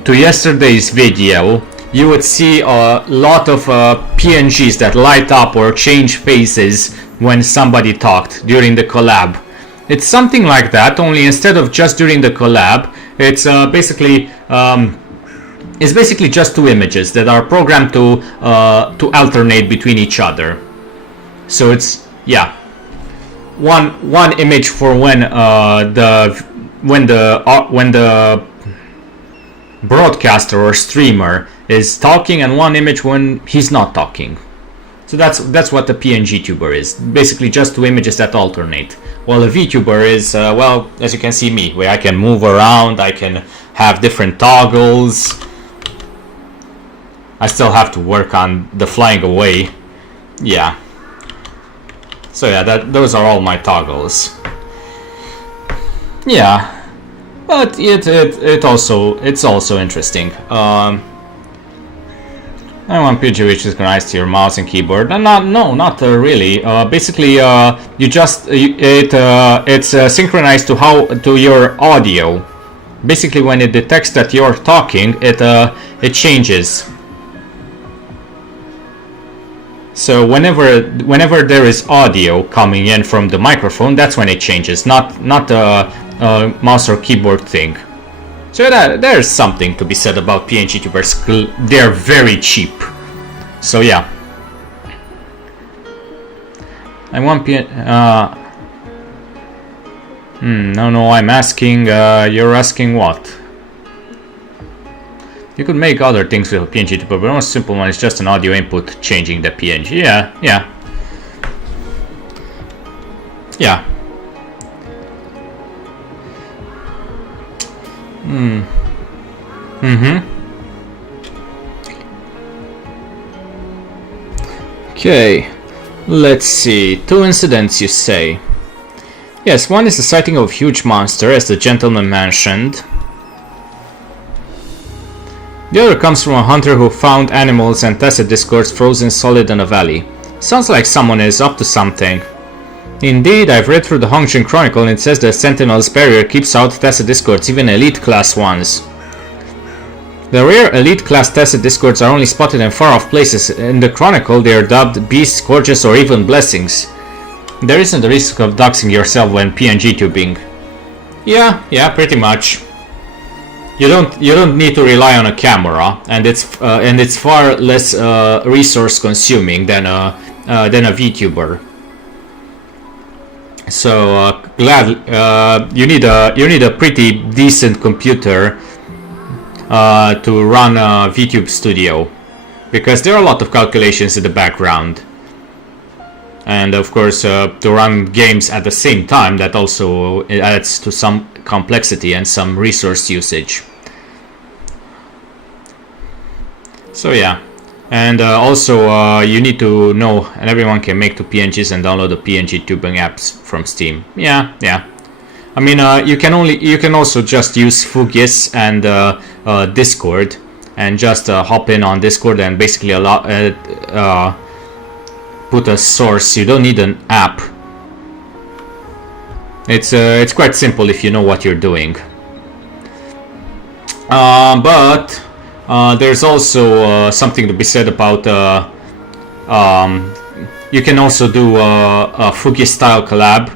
to yesterday's video, you would see a lot of PNGs that light up or change faces when somebody talked during the collab. It's something like that, only instead of just during the collab, it's basically just two images that are programmed to alternate between each other. So it's one image for when the broadcaster or streamer is talking, and one image when he's not talking. So that's what the PNG tuber is. Basically just two images that alternate. While a VTuber is, well, as you can see me, where I can move around, I can have different toggles. I still have to work on the flying away. Yeah. So yeah, those are all my toggles. Yeah. But it's also interesting. I want PNG which is synchronized to your mouse and keyboard. Not really. Basically, it's synchronized to your audio. Basically, when it detects that you're talking, it changes. So whenever there is audio coming in from the microphone, that's when it changes. Not the mouse or keyboard thing. So there's something to be said about PNG tubers. They're very cheap. So yeah. I want no, I'm asking, you're asking what? You could make other things with a PNG tuber, but the most simple one is just an audio input changing the PNG. Yeah. Okay, let's see. 2 incidents, you say? Yes, one is the sighting of a huge monster, as the gentleman mentioned. The other comes from a hunter who found animals and tested discords frozen solid in a valley. Sounds like someone is up to something. Indeed, I've read through the Hongjin Chronicle and it says the Sentinel's barrier keeps out tested discords, even elite class ones. The rare elite class tested discords are only spotted in far off places. In the Chronicle they are dubbed beasts, scourges, or even blessings. There isn't the risk of doxing yourself when PNG tubing. Yeah, pretty much. You don't need to rely on a camera, and it's far less resource consuming than a VTuber. So you need a pretty decent computer to run a VTube studio, because there are a lot of calculations in the background, and of course to run games at the same time, that also adds to some complexity and some resource usage. So yeah, and also you need to know, and everyone can make 2 PNGs and download the PNG tubing apps from Steam. Yeah. I mean, you can also just use Fugis and Discord, and just hop in on Discord and basically put a source. You don't need an app. It's quite simple if you know what you're doing. But there's also something to be said about. You can also do a Fugis style collab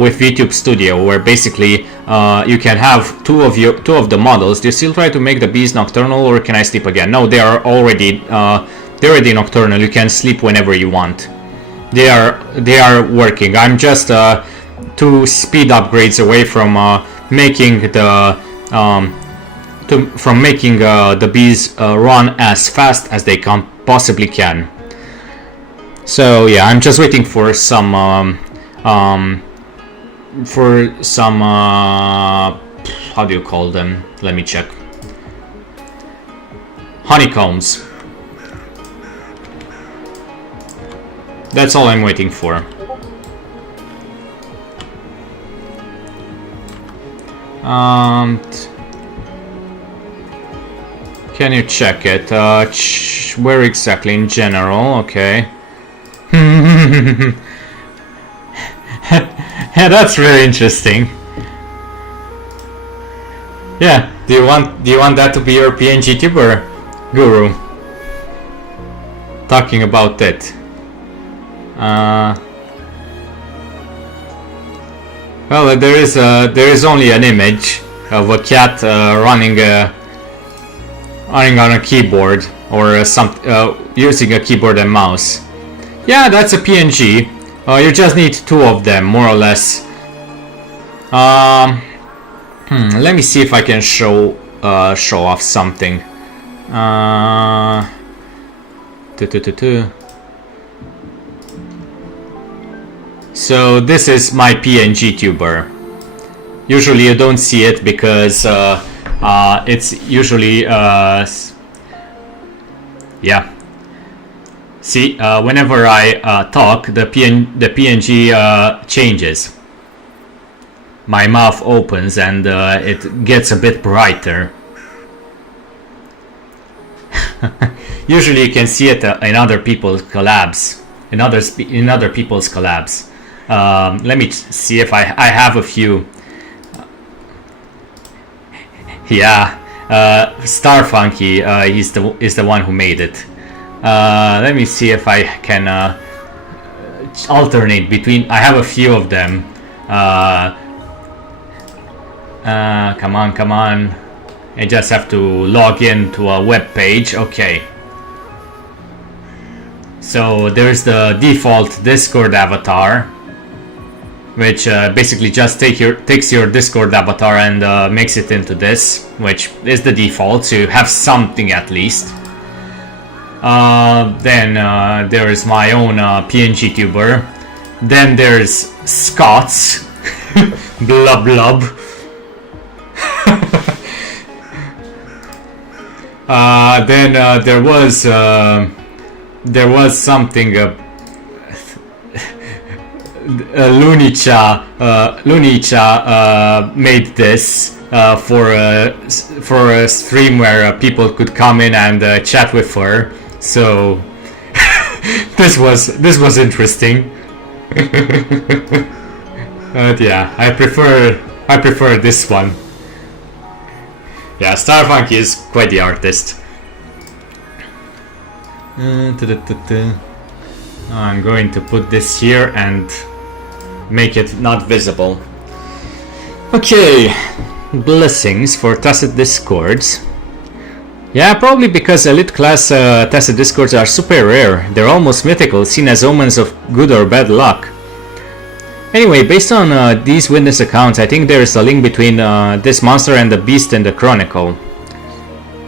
with VTube Studio, where basically you can have two of the models. Do you still try to make the bees nocturnal, or can I sleep again? No, they're already nocturnal. You can sleep whenever you want. They are working. I'm just 2 speed upgrades away from making the bees run as fast as they possibly can. So yeah, I'm just waiting for some how do you call them? Let me check. honeycombs. That's all I'm waiting for. Can you check it? Where exactly? In general, okay. Yeah, that's very interesting. Yeah, do you want that to be your PNG tuber, Guru? Talking about it. Well, there is only an image of a cat running on a keyboard or using a keyboard and mouse. Yeah, that's a PNG. You just need 2 of them, more or less. Let me see if I can show off something. So this is my PNG tuber. Usually you don't see it because it's usually yeah. See, whenever I talk, the PNG changes. My mouth opens and it gets a bit brighter. Usually you can see it in other people's collabs. In other people's collabs. Let me see if I have a few. Yeah, Starfunky is the one who made it. Let me see if I can alternate between. I have a few of them. Come on. I just have to log in to a web page. Okay. So there's the default Discord avatar, which basically just takes your Discord avatar and makes it into this, which is the default, so you have something at least. Then there is my own PNG tuber. Then there's Scott's blub blub. Then there was something. Lunicha made this for a stream where people could come in and chat with her. So this was interesting. But yeah, I prefer this one. Yeah, Starfunky is quite the artist. I'm going to put this here and make it not visible. Okay, blessings for Tacit Discords. Yeah, probably because elite class Tacit Discords are super rare. They're almost mythical, seen as omens of good or bad luck. Anyway, based on these witness accounts, I think there is a link between this monster and the beast in the Chronicle.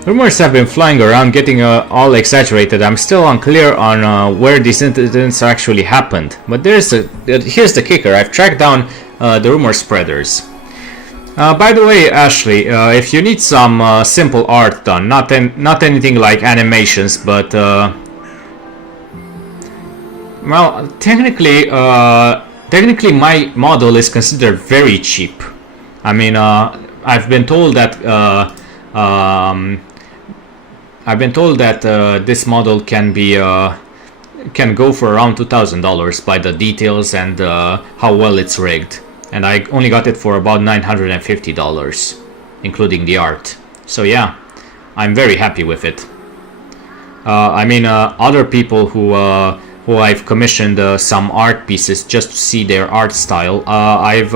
Rumors have been flying around, getting all exaggerated. I'm still unclear on where these incidents actually happened. But here's the kicker. I've tracked down the rumor spreaders. By the way, Ashley, if you need some simple art done, not anything like animations, but well, technically my model is considered very cheap. I mean, I've been told that this model can go for around $2,000 by the details and how well it's rigged. And I only got it for about $950, including the art. So yeah, I'm very happy with it. I mean, other people who I've commissioned some art pieces just to see their art style. I've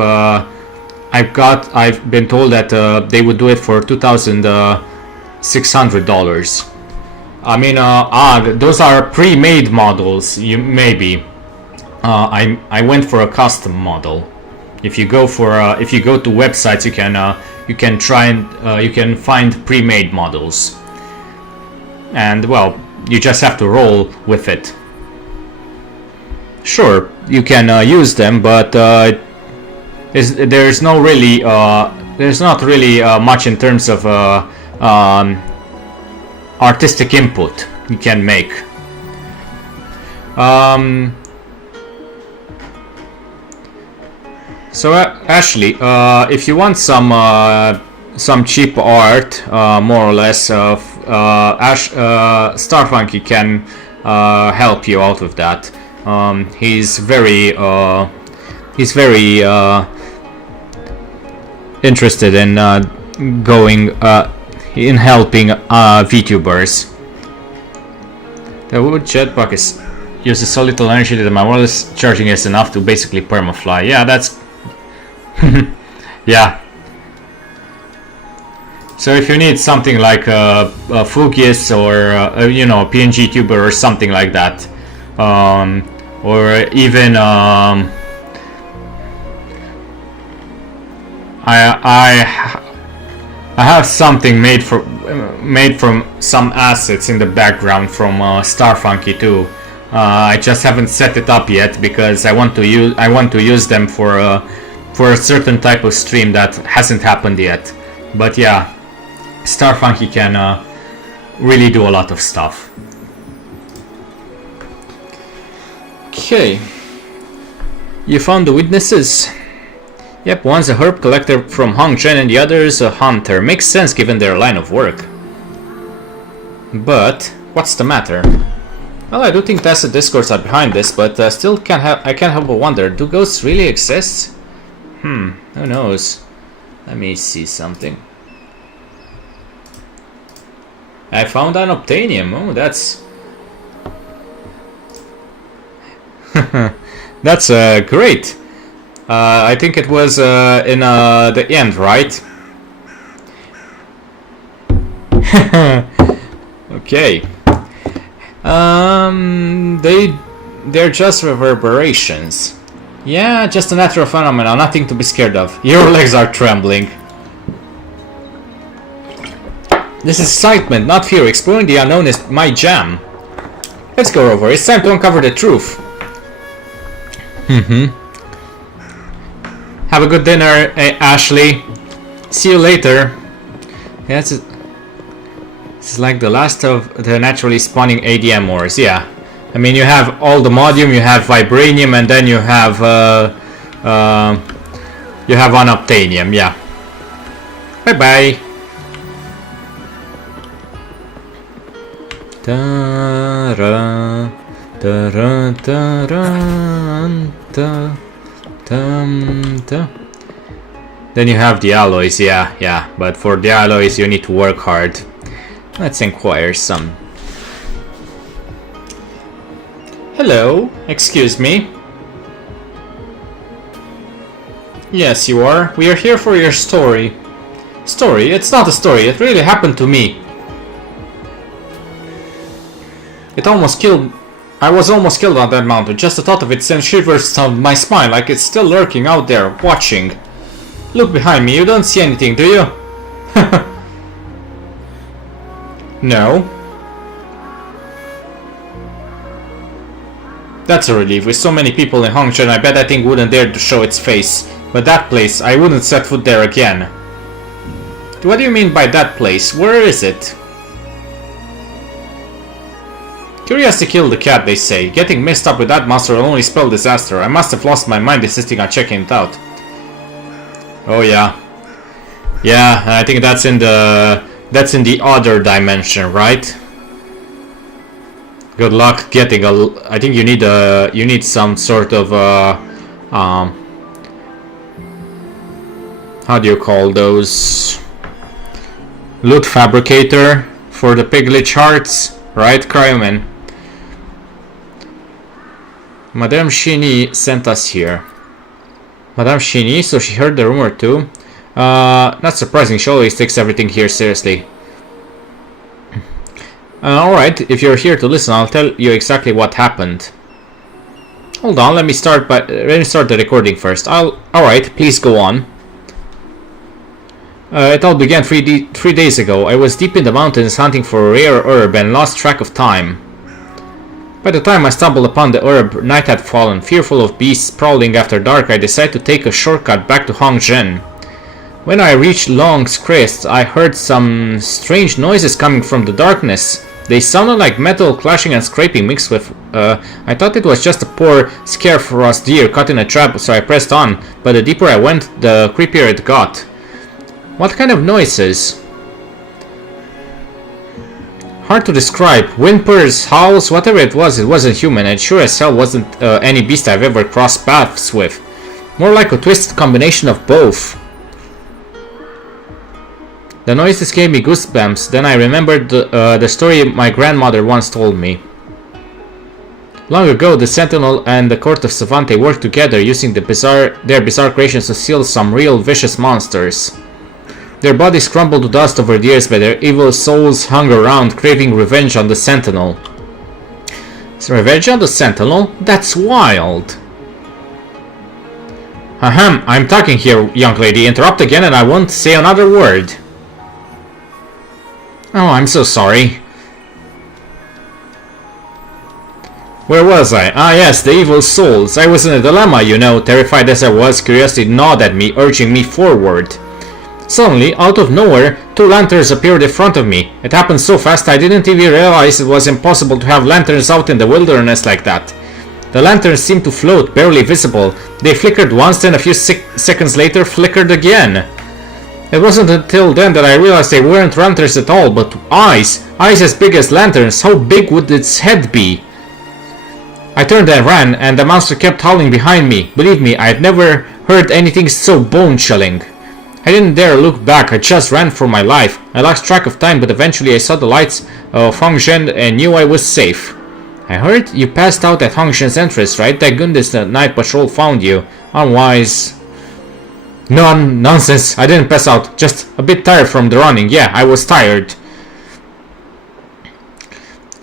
been told that they would do it for $2,600. I mean, those are pre-made models. Maybe. I went for a custom model. If you go to websites, you can try and you can find pre-made models, and well, you just have to roll with it. Sure, you can use them, but there's not really much in terms of artistic input you can make. So Ashley, if you want some cheap art, more or less, Starfunky can help you out with that. He's very interested in going in helping VTubers. The wood jetpack uses so little energy that my wireless charging is enough to basically permafly. Yeah, that's yeah. So if you need something like a Fugius or a PNG tuber or something like that, or even I have something made from some assets in the background from Starfunky too. I just haven't set it up yet because I want to use them for a certain type of stream that hasn't happened yet. But yeah, Starfunky can really do a lot of stuff. Okay, you found the witnesses? Yep, one's a herb collector from Hongzhen and the other's a hunter. Makes sense given their line of work. But what's the matter? Well, I do think tacit discourse are behind this, but still I can't help but wonder, do ghosts really exist? Who knows? Let me see something. I found an obtainium. Oh, that's that's great. I think it was in the end, right? Okay. They're just reverberations. Yeah, just a natural phenomenon, nothing to be scared of. Your legs are trembling. This is excitement, not fear. Exploring the unknown is my jam. Let's go over. It's time to uncover the truth. Have a good dinner, Ashley. See you later. Yeah, it's like the last of the naturally spawning ADM ores. Yeah, I mean you have all the modium, you have vibranium, and then you have unobtainium. Yeah. Bye bye. Da-ra, da-ra, da-ra, da. Then you have the alloys, yeah, but for the alloys you need to work hard. Let's inquire some. Hello, excuse me. Yes, you are. We are here for your story. Story? It's not a story, it really happened to me. I was almost killed on that mountain. Just the thought of it sent shivers down my spine, like it's still lurking out there, watching. Look behind me, you don't see anything, do you? No. That's a relief. With so many people in Hongzhen, I bet that thing wouldn't dare to show its face. But that place, I wouldn't set foot there again. What do you mean by that place? Where is it? Curiosity killed the cat, they say. Getting mixed up with that monster will only spell disaster. I must have lost my mind insisting on checking it out. Oh yeah. Yeah, I think that's in the other dimension, right? Good luck getting I think you need some sort of how do you call those? Loot fabricator for the piglet hearts, right, Cryoman? Madame Shini sent us here. Madame Shini, so she heard the rumor too? Not surprising, she always takes everything here seriously. Alright, if you're here to listen, I'll tell you exactly what happened. Hold on, let me start the recording first. Alright, please go on. It all began 3 days ago. I was deep in the mountains hunting for a rare herb and lost track of time. By the time I stumbled upon the herb, night had fallen. Fearful of beasts prowling after dark, I decided to take a shortcut back to Hongzhen. When I reached Long's Crest, I heard some strange noises coming from the darkness. They sounded like metal clashing and scraping mixed with... I thought it was just a poor scare-frost deer caught in a trap, so I pressed on, but the deeper I went, the creepier it got. What kind of noises? Hard to describe. Whimpers, howls, whatever it wasn't human, and sure as hell wasn't any beast I've ever crossed paths with. More like a twisted combination of both. The noises gave me goosebumps. Then I remembered the story my grandmother once told me. Long ago, the Sentinel and the Court of Savante worked together, using their bizarre creations to seal some real vicious monsters. Their bodies crumbled to dust over the years, but their evil souls hung around, craving revenge on the Sentinel. Revenge on the Sentinel? That's wild! Ahem, I'm talking here, young lady. Interrupt again and I won't say another word. Oh, I'm so sorry. Where was I? Ah yes, the evil souls. I was in a dilemma, you know. Terrified as I was, curiosity gnawed at me, urging me forward. Suddenly, out of nowhere, 2 lanterns appeared in front of me. It happened so fast I didn't even realize it was impossible to have lanterns out in the wilderness like that. The lanterns seemed to float, barely visible. They flickered once, then a few seconds later flickered again. It wasn't until then that I realized they weren't lanterns at all, but eyes. Eyes as big as lanterns. How big would its head be? I turned and ran, and the monster kept howling behind me. Believe me, I had never heard anything so bone-chilling. I didn't dare look back, I just ran for my life. I lost track of time, but eventually I saw the lights of Hongshen and knew I was safe. I heard you passed out at Hongshen's entrance, right? Thank goodness the night patrol found you. Unwise. Nonsense, I didn't pass out, just a bit tired from the running. Yeah, I was tired.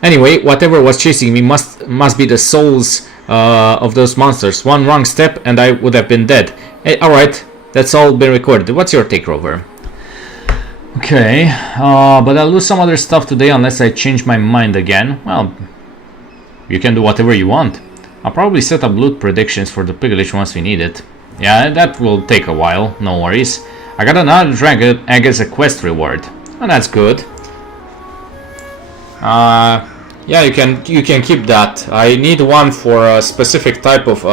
Anyway, whatever was chasing me must be the souls of those monsters. One wrong step and I would have been dead. Hey, alright, that's all been recorded. What's your take, Rover? Okay, but I'll do some other stuff today unless I change my mind again. Well, you can do whatever you want. I'll probably set up loot predictions for the pillage once we need it. Yeah, that will take a while, no worries. I got another dragon egg as a quest reward. And that's good. Yeah, you can keep that. I need one for a specific type of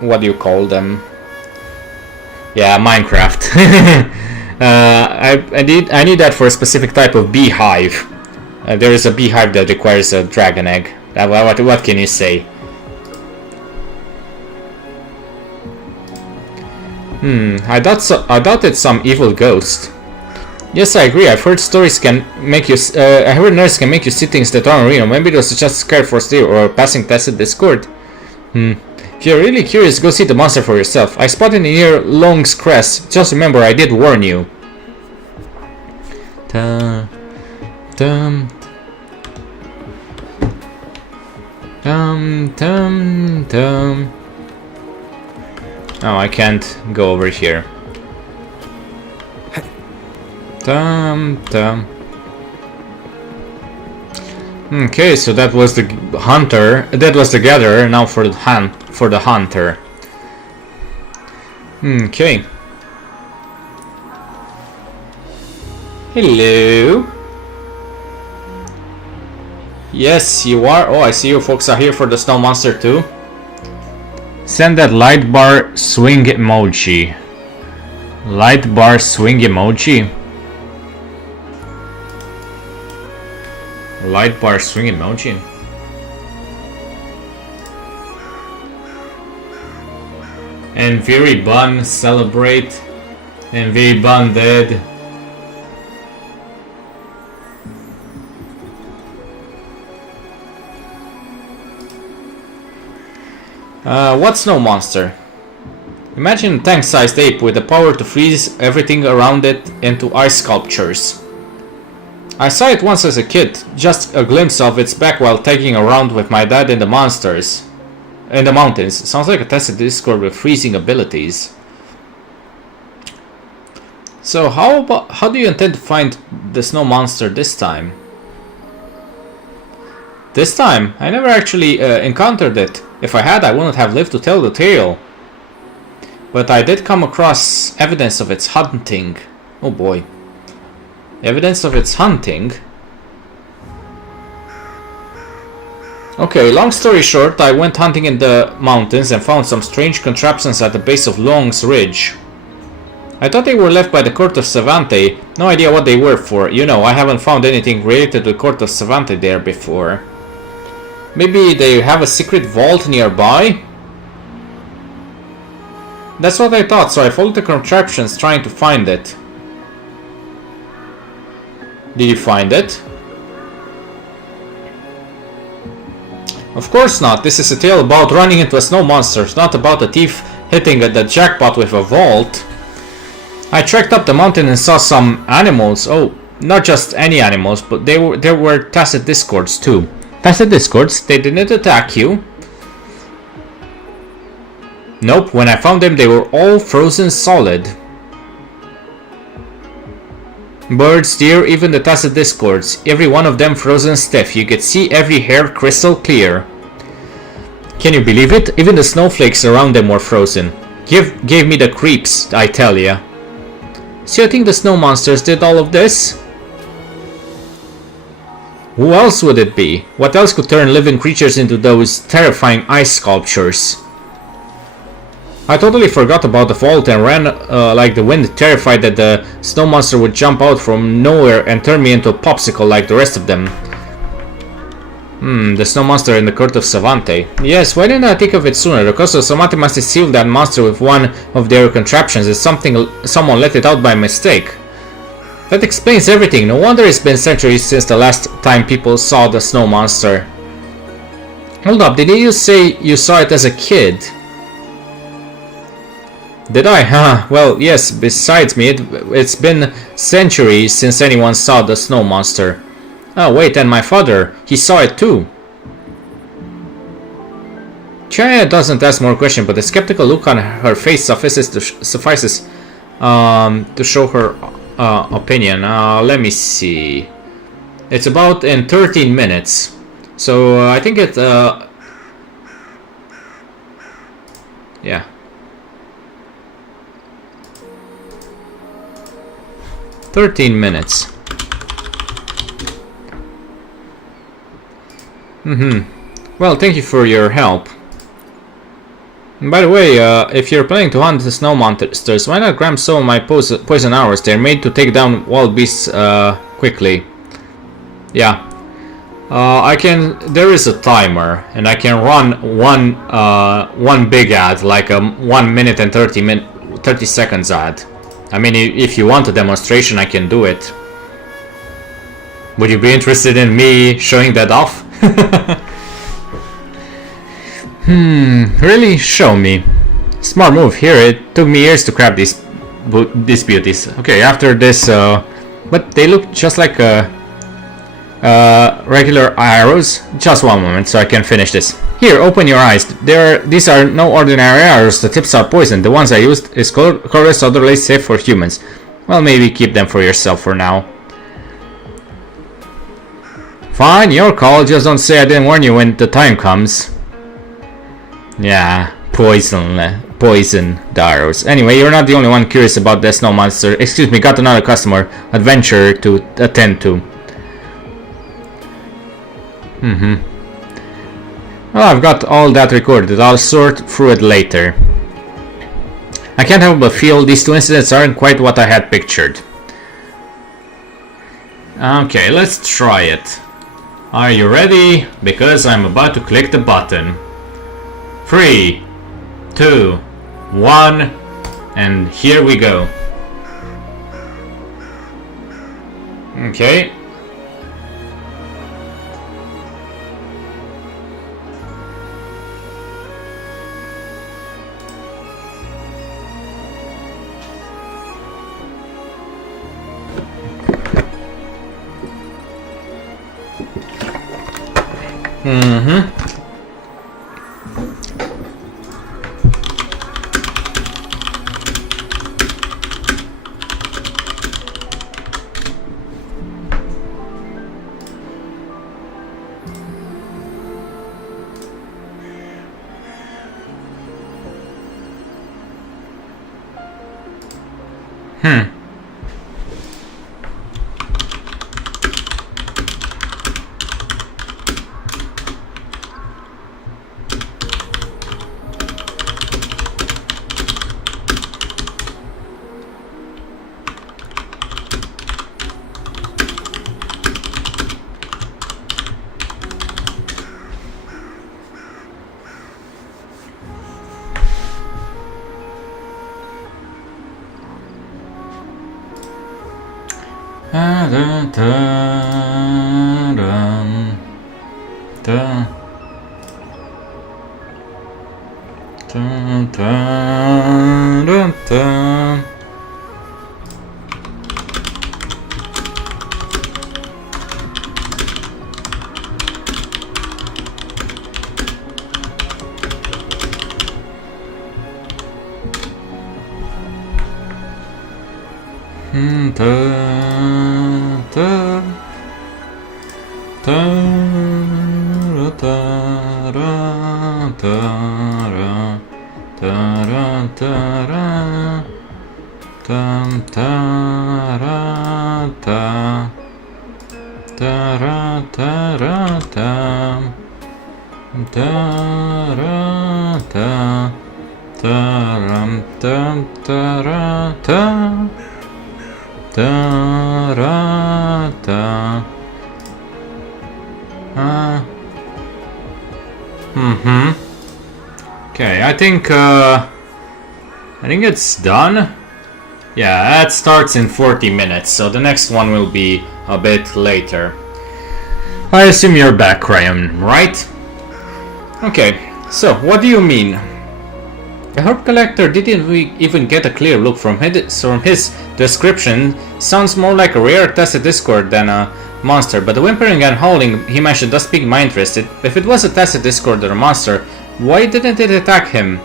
what do you call them? Yeah, Minecraft. I need that for a specific type of beehive. There is a beehive that requires a dragon egg. What can you say? I doubt it's some evil ghost. Yes, I agree. I've heard stories can make you. I heard nerds can make you see things that aren't real. Maybe it was just scared for steal or a passing test at Discord. If you're really curious, go see the monster for yourself. I spotted it near Long's Crest. Just remember, I did warn you. Dum dum dum dum dum. Oh, I can't go over here. Dum dum. Okay, so that was the hunter. That was the gatherer. Now for the hunter. Okay. Hello. Yes, you are. Oh, I see you folks are here for the snow monster too. Send that light bar swing emoji. Light bar swing emoji. Light bar swing emoji. And very bun celebrate. And very bun dead. What snow monster? Imagine a tank-sized ape with the power to freeze everything around it into ice sculptures. I saw it once as a kid, just a glimpse of its back while tagging around with my dad in the mountains. Sounds like a tested Discord with freezing abilities. So how do you intend to find the snow monster this time? This time? I never actually encountered it. If I had, I wouldn't have lived to tell the tale. but I did come across evidence of its hunting. Oh boy. Evidence of its hunting? Okay, long story short, I went hunting in the mountains and found some strange contraptions at the base of Long's Ridge. I thought they were left by the Court of Savante. No idea what they were for. You know, I haven't found anything related to the Court of Savante there before. Maybe they have a secret vault nearby? That's what I thought, so I followed the contraptions trying to find it. Did you find it? Of course not. This is a tale about running into a snow monster, not about a thief hitting the jackpot with a vault. I trekked up the mountain and saw some animals. Oh, not just any animals, but there were tacet discords too. Tacet discords? They didn't attack you? Nope, when I found them they were all frozen solid. Birds, deer, even the tacet discords, every one of them frozen stiff. You could see every hair crystal clear. Can you believe it? Even the snowflakes around them were frozen. Gave me the creeps, I tell ya. So you think the snow monsters did all of this? Who else would it be? What else could turn living creatures into those terrifying ice sculptures? I totally forgot about the vault and ran like the wind, terrified that the snow monster would jump out from nowhere and turn me into a popsicle like the rest of them. The snow monster in the Court of Savante. Yes, why didn't I think of it sooner? The Court of Savante must have sealed that monster with one of their contraptions and someone let it out by mistake. That explains everything. No wonder it's been centuries since the last time people saw the snow monster. Hold up, did you say you saw it as a kid? Did I? Huh? Well, yes, besides me, it's been centuries since anyone saw the snow monster. Oh, wait, and my father, he saw it too. Chaya doesn't ask more questions, but the skeptical look on her face suffices to show her opinion. Let me see. It's about in 13 minutes. So, I think it... yeah. 13 minutes. Well, thank you for your help. And by the way, if you're planning to hunt the snow monsters, why not grab some of my poison arrows? They're made to take down wild beasts quickly. Yeah. There is a timer, and I can run one big ad, like a 1 minute and 30 seconds ad. I mean, if you want a demonstration, I can do it. Would you be interested in me showing that off? Really? Show me. Smart move here. It took me years to craft these beauties. Okay, after this, but they look just like regular arrows. Just one moment, so I can finish this. Here, open your eyes. These are no ordinary arrows. The tips are poisoned. The ones I used is colorless, otherwise safe for humans. Well, maybe keep them for yourself for now. Fine, your call. Just don't say I didn't warn you when the time comes. Yeah, poison the arrows. Anyway, you're not the only one curious about the snow monster. Excuse me, got another customer. Adventure to attend to. Well, I've got all that recorded. I'll sort through it later. I can't help but feel these two incidents aren't quite what I had pictured. Okay, let's try it. Are you ready? Because I'm about to click the button. 3, 2, 1, and here we go. Okay. Okay, I think it's done. Yeah, that starts in 40 minutes, so the next one will be a bit later. I assume you're back, Ryan, right? Okay, so what do you mean? The herb collector didn't even get a clear look from his description. Sounds more like a rare Tacet Discord than a monster, but the whimpering and howling he mentioned does pique my interest. If it was a Tacet Discord or a monster, why didn't it attack him?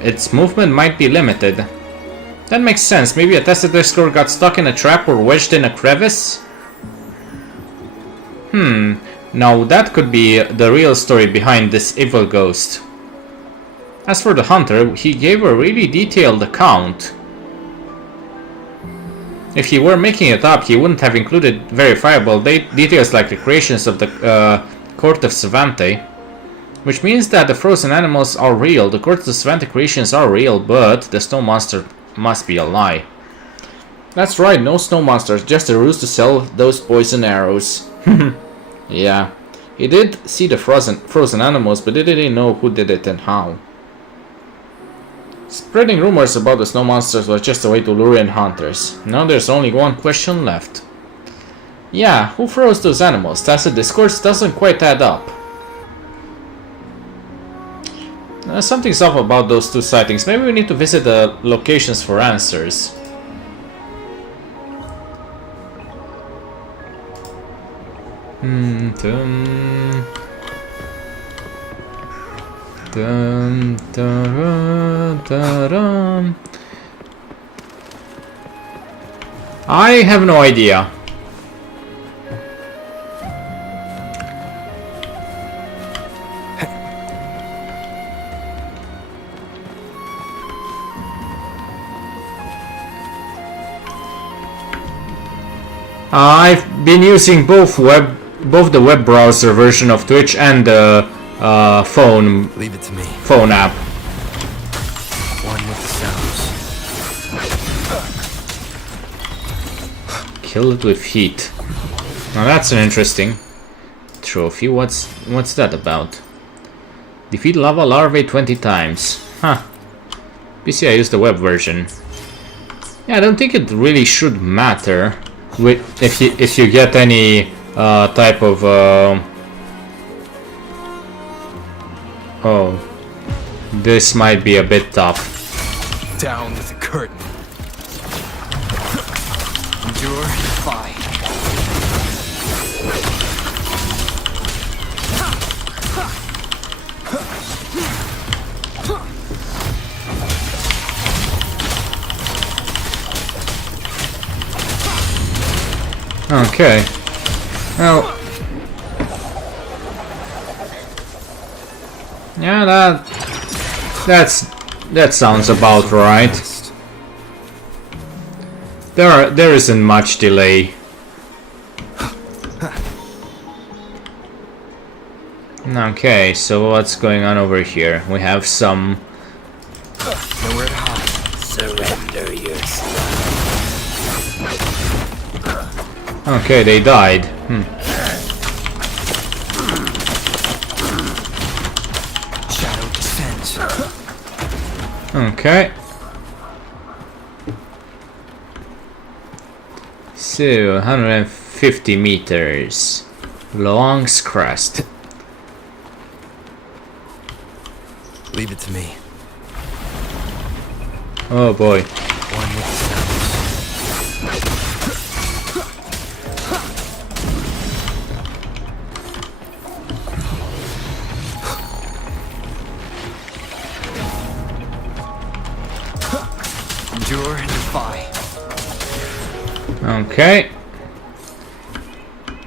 Its movement might be limited. That makes sense. Maybe a Tacet Discord got stuck in a trap or wedged in a crevice? Now that could be the real story behind this evil ghost. As for the hunter, he gave a really detailed account. If he were making it up, he wouldn't have included verifiable details like the creations of the Court of Savante. Which means that the frozen animals are real, the Court of Savante creations are real, but the snow monster must be a lie. That's right, no snow monsters, just a ruse to sell those poison arrows. Yeah, he did see the frozen animals, but he didn't know who did it and how. Spreading rumors about the snow monsters was just a way to lure in hunters. Now there's only one question left. Yeah, who froze those animals? Tacet Discourse doesn't quite add up. Something's off about those two sightings. Maybe we need to visit the locations for answers. I have no idea. I've been using both the web browser version of Twitch and the phone Leave it to me. phone app. One with the sounds. Kill it with heat. Now that's an interesting trophy. What's that about? Defeat lava larvae 20 times. Huh. PC, I use the web version. Yeah, I don't think it really should matter if you get any type of oh, this might be a bit tough. Down with the curtain. Endure, fight. Okay. Well, yeah, that sounds about right. There isn't much delay. Okay, so what's going on over here? We have some... Nowhere to hide. Surrender yourself. Okay, they died. Shadow descends. Okay. So, 150 meters. Long's Crest. Leave it to me. Oh boy. One with the sounds. Endure and defy. Okay.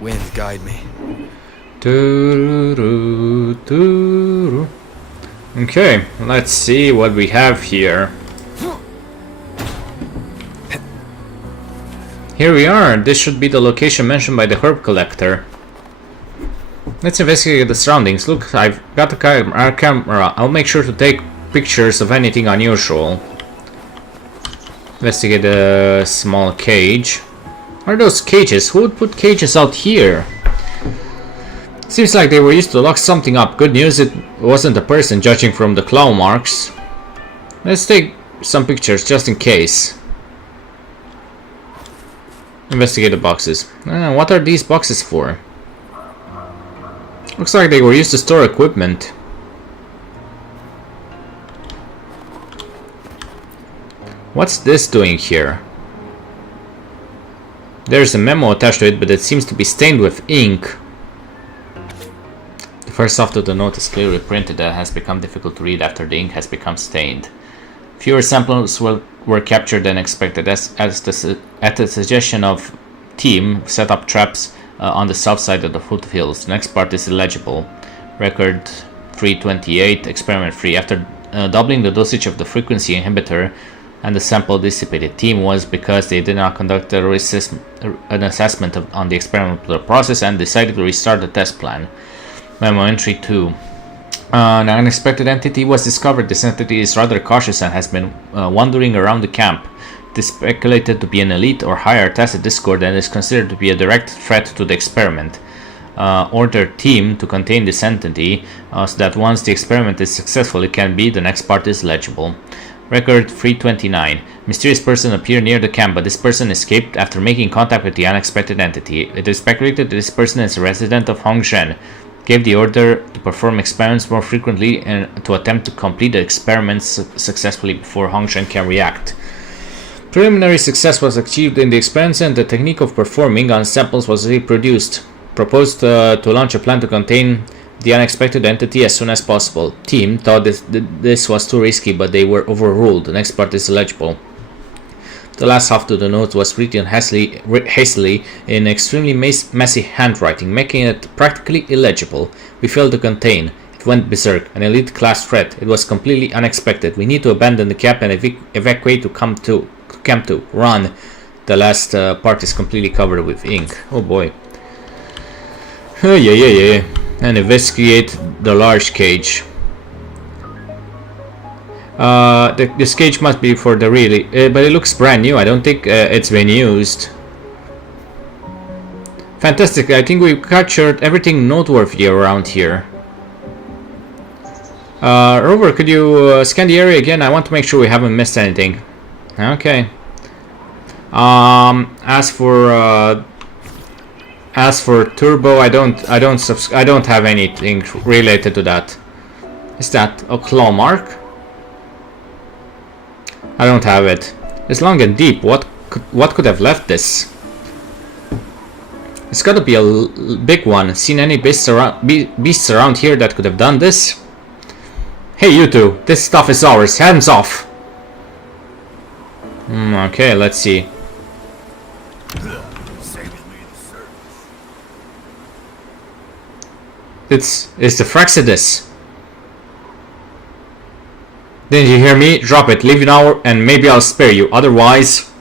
Wind guide me. Doo-doo-doo-doo. Okay, let's see what we have here. Here we are. This should be the location mentioned by the herb collector. Let's investigate the surroundings. Look, I've got a camera. I'll make sure to take pictures of anything unusual. Investigate the small cage. What are those cages? Who would put cages out here? Seems like they were used to lock something up. Good news, it wasn't a person, judging from the claw marks. Let's take some pictures just in case. Investigate the boxes. What are these boxes for? Looks like they were used to store equipment. What's this doing here? There's a memo attached to it, but it seems to be stained with ink. The first half of the note is clearly printed and has become difficult to read after the ink has become stained. Fewer samples were captured than expected, at the suggestion of team set up traps on the south side of the foothills. The next part is illegible. Record 328, experiment free. After doubling the dosage of the frequency inhibitor and the sample dissipated, team was because they did not conduct an assessment on the experimental process and decided to restart the test plan. Memo entry 2. An unexpected entity was discovered. This entity is rather cautious and has been wandering around the camp. It is speculated to be an elite or higher Tacit Discord and is considered to be a direct threat to the experiment. Order team to contain this entity so that once the experiment is successful, it can be. The next part is legible. Record 329. Mysterious person appeared near the camp, but this person escaped after making contact with the unexpected entity. It is speculated that this person is a resident of Hongshen. Gave the order to perform experiments more frequently and to attempt to complete the experiments successfully before Hongshen can react. Preliminary success was achieved in the experiments and the technique of performing on samples was reproduced. Proposed to launch a plan to contain the unexpected entity as soon as possible. Team thought this was too risky, but they were overruled. The next part is illegible. The last half of the note was written hastily in extremely messy handwriting, making it practically illegible. We failed to contain. It went berserk. An elite class threat. It was completely unexpected. We need to abandon the camp and evacuate to Camp 2. Run. The last part is completely covered with ink. Oh boy. Yeah. And investigate the large cage. This cage must be for the really, but it looks brand new. I don't think it's been used. Fantastic. I think we've captured everything noteworthy around here. Rover, could you scan the area again? I want to make sure we haven't missed anything. Okay. As for Turbo, I don't have anything related to that. Is that a claw mark? I don't have it. It's long and deep. What could have left this? It's gotta be a big one. Seen any beasts around here that could have done this? Hey, you two! This stuff is ours. Hands off! Okay, let's see. It's the Fraxidus. Didn't you hear me? Drop it. Leave it now and maybe I'll spare you. Otherwise...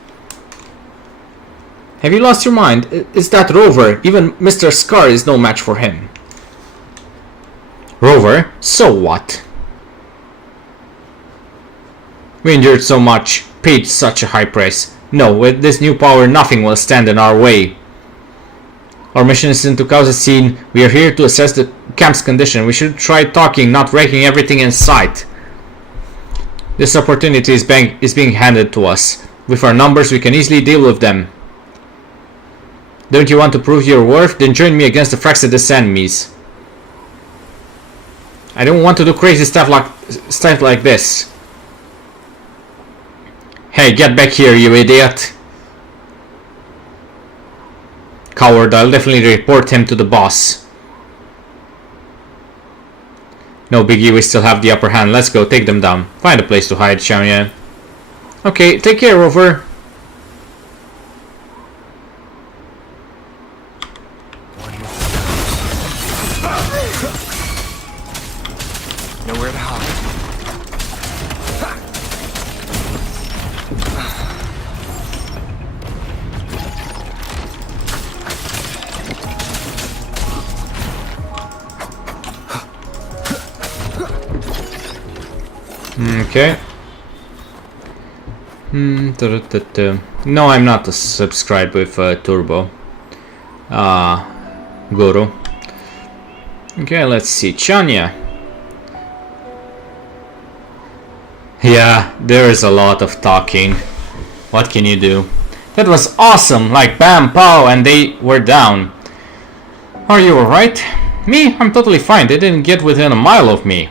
Have you lost your mind? Is that Rover? Even Mr. Scar is no match for him. Rover? So what? We endured so much, paid such a high price. No, with this new power nothing will stand in our way. Our mission isn't to cause a scene, we are here to assess the camp's condition. We should try talking, not wrecking everything in sight. This opportunity is being handed to us. With our numbers we can easily deal with them. Don't you want to prove your worth? Then join me against the Fraxidus enemies. I don't want to do crazy stuff like this. Hey, get back here, you idiot. Coward, I'll definitely report him to the boss. No biggie, we still have the upper hand. Let's go, take them down. Find a place to hide, Xiaoyan. Okay, take care, Rover. Nowhere to hide. Okay. No, I'm not subscribed with Turbo. Guru. Okay, let's see. Chanya. Yeah, there is a lot of talking. What can you do? That was awesome! Like bam, pow, and they were down. Are you alright? Me? I'm totally fine. They didn't get within a mile of me.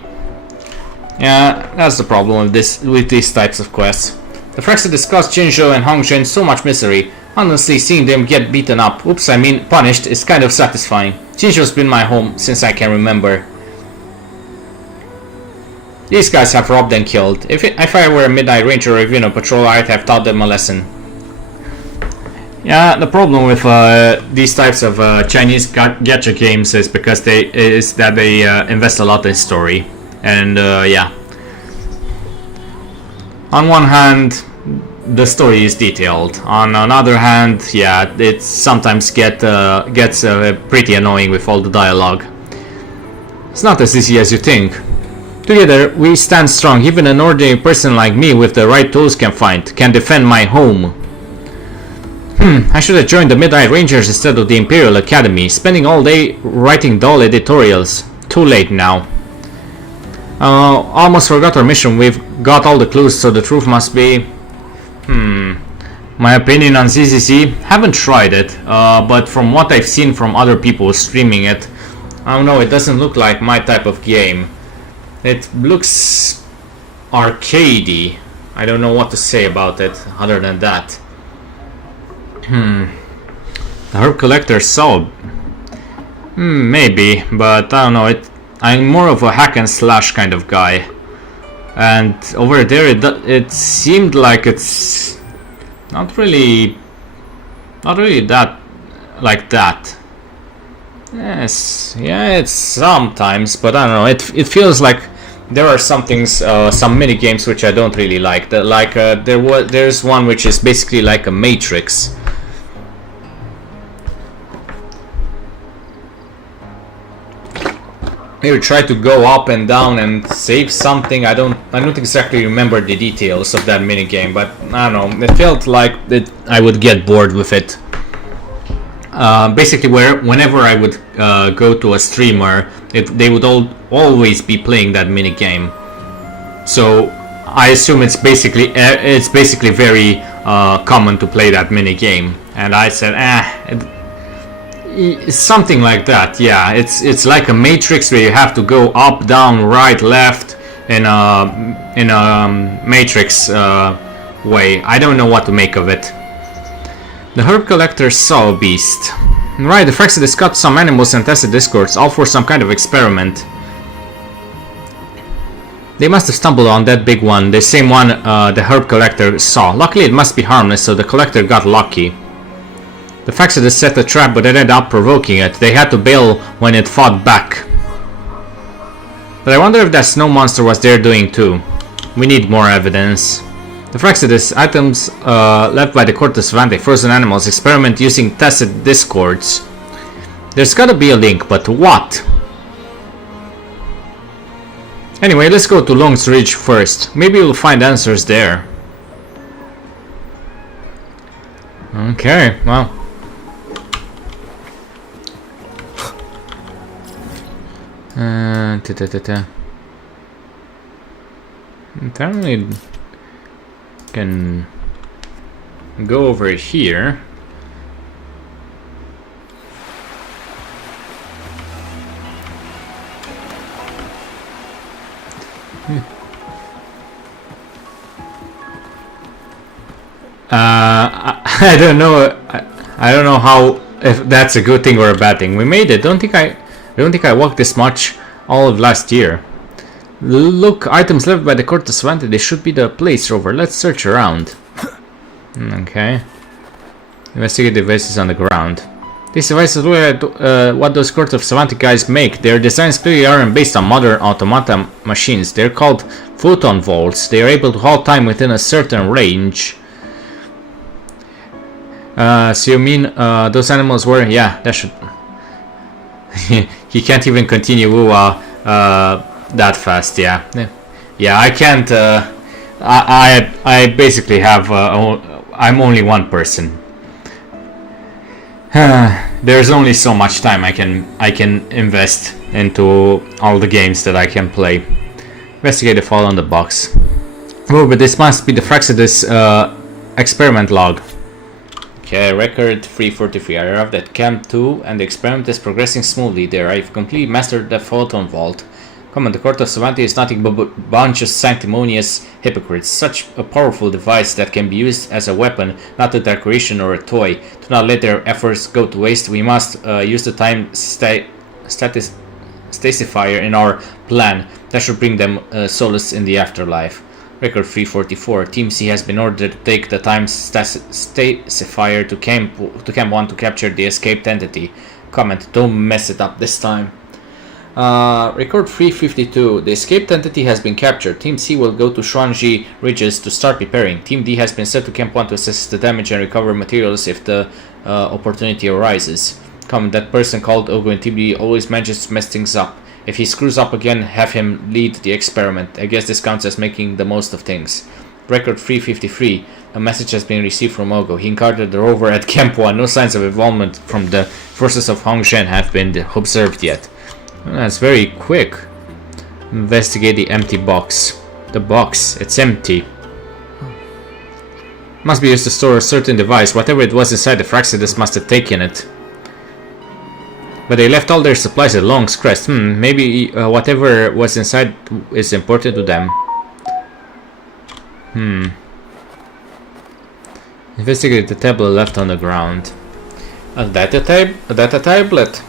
Yeah, that's the problem with these types of quests. The Fraxidus caused Jinzhou and Hongzhen so much misery. Honestly, seeing them get beaten up, punished, is kind of satisfying. Jinzhou's been my home since I can remember. These guys have robbed and killed. If I were a Midnight Ranger or even a patrol, I'd have taught them a lesson. Yeah, the problem with these types of Chinese gacha games is because they invest a lot in story. And yeah, on one hand the story is detailed, on another hand, yeah, it sometimes gets pretty annoying with all the dialogue. It's not as easy as you think. Together we stand strong. Even an ordinary person like me with the right tools can defend my home. I should have joined the Midnight Rangers instead of the Imperial Academy, spending all day writing dull editorials. Too late now. Almost forgot our mission. We've got all the clues, so the truth must be... My opinion on ZZZ? Haven't tried it, but from what I've seen from other people streaming it, I don't know, it doesn't look like my type of game. It looks arcadey. I don't know what to say about it other than that. The Herb Collector sold. Maybe, but I don't know. I'm more of a hack and slash kind of guy, and over there it seemed like it's not really that like that. Yes, yeah, it's sometimes, but I don't know. It feels like there are some mini games which I don't really like. There's one which is basically like a Matrix. You try to go up and down and save something. I don't exactly remember the details of that minigame, but I don't know. It felt like I would get bored with it. Basically, whenever I would go to a streamer, they would always be playing that minigame. So I assume it's basically very common to play that minigame. And I said, something like that. Yeah, it's like a Matrix where you have to go up, down, right, left in a Matrix way. I don't know what to make of it. The Herb Collector saw a beast. Right, the Fraxidus cut some animals and tested discords, all for some kind of experiment. They must have stumbled on that big one, the same one the Herb Collector saw. Luckily it must be harmless, so the Collector got lucky. The Fraxidus set a trap, but ended up provoking it. They had to bail when it fought back. But I wonder if that snow monster was there doing too. We need more evidence. The Fraxidus items left by the Cortus Vante frozen animals experiment using tested discords. There's gotta be a link, but what? Anyway, let's go to Long's Ridge first. Maybe we'll find answers there. Okay, well. Apparently can go over here. I don't know. I don't know how, if that's a good thing or a bad thing. We made it. Don't think I walked this much all of last year. Look, items left by the Cortus Vante. They should be the place rover. Let's search around. Okay. Investigate devices on the ground. These devices look at what those Cortus Vante guys make. Their designs clearly aren't based on modern automata machines. They're called photon vaults. They are able to halt time within a certain range. So you mean those animals were? Yeah, that should. He can't even continue that fast. Yeah, yeah. I can't. I basically have. I'm only one person. There's only so much time I can invest into all the games that I can play. Investigate the fall on the box. Oh, but this must be the Fraxidus experiment log. Okay, record 343. I arrived at Camp 2 and the experiment is progressing smoothly there. I've completely mastered the photon vault. Command, the Cortus Vante is nothing but a bunch of sanctimonious hypocrites. Such a powerful device that can be used as a weapon, not a decoration or a toy. Do not let their efforts go to waste. We must use the time stasifier in our plan. That should bring them solace in the afterlife. Record 344. Team C has been ordered to take the time stasifier to Camp 1 to capture the escaped entity. Comment, don't mess it up this time. Record 352. The escaped entity has been captured. Team C will go to Shuangji Ridges to start preparing. Team D has been sent to Camp 1 to assess the damage and recover materials if the opportunity arises. Comment, that person called Ogo in Team D always manages to mess things up. If he screws up again, have him lead the experiment. I guess this counts as making the most of things. Record 353. A message has been received from Ogo. He encountered the rover at Camp 1. No signs of involvement from the forces of Hongzhen have been observed yet. Well, that's very quick. Investigate the empty box. The box, it's empty. Must be used to store a certain device. Whatever it was inside, the Fraxidus must have taken it. But they left all their supplies at Long's Crest. Maybe whatever was inside is important to them. Investigate the tablet left on the ground. A data tablet.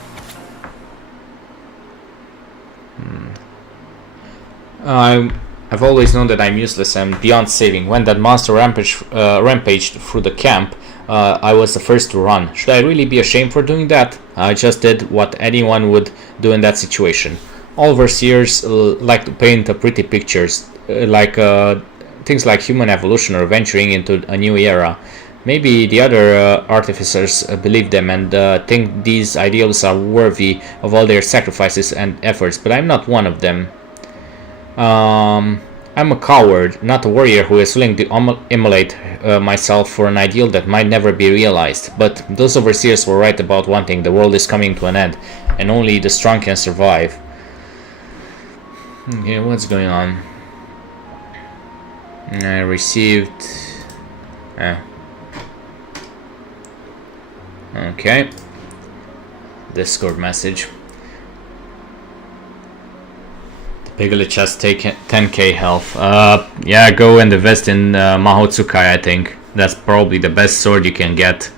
I've always known that I'm useless and beyond saving. When that monster rampaged through the camp, I was the first to run. Should I really be ashamed for doing that? I just did what anyone would do in that situation. All overseers like to paint pretty pictures, like things like human evolution or venturing into a new era. Maybe the other artificers believe them and think these ideals are worthy of all their sacrifices and efforts, but I'm not one of them. I'm a coward, not a warrior who is willing to immolate myself for an ideal that might never be realized. But those overseers were right about one thing: the world is coming to an end, and only the strong can survive. Okay, what's going on? I received... Okay. Discord message. Piglet has taken 10k health. Yeah, go and invest in Mahotsukai, I think. That's probably the best sword you can get.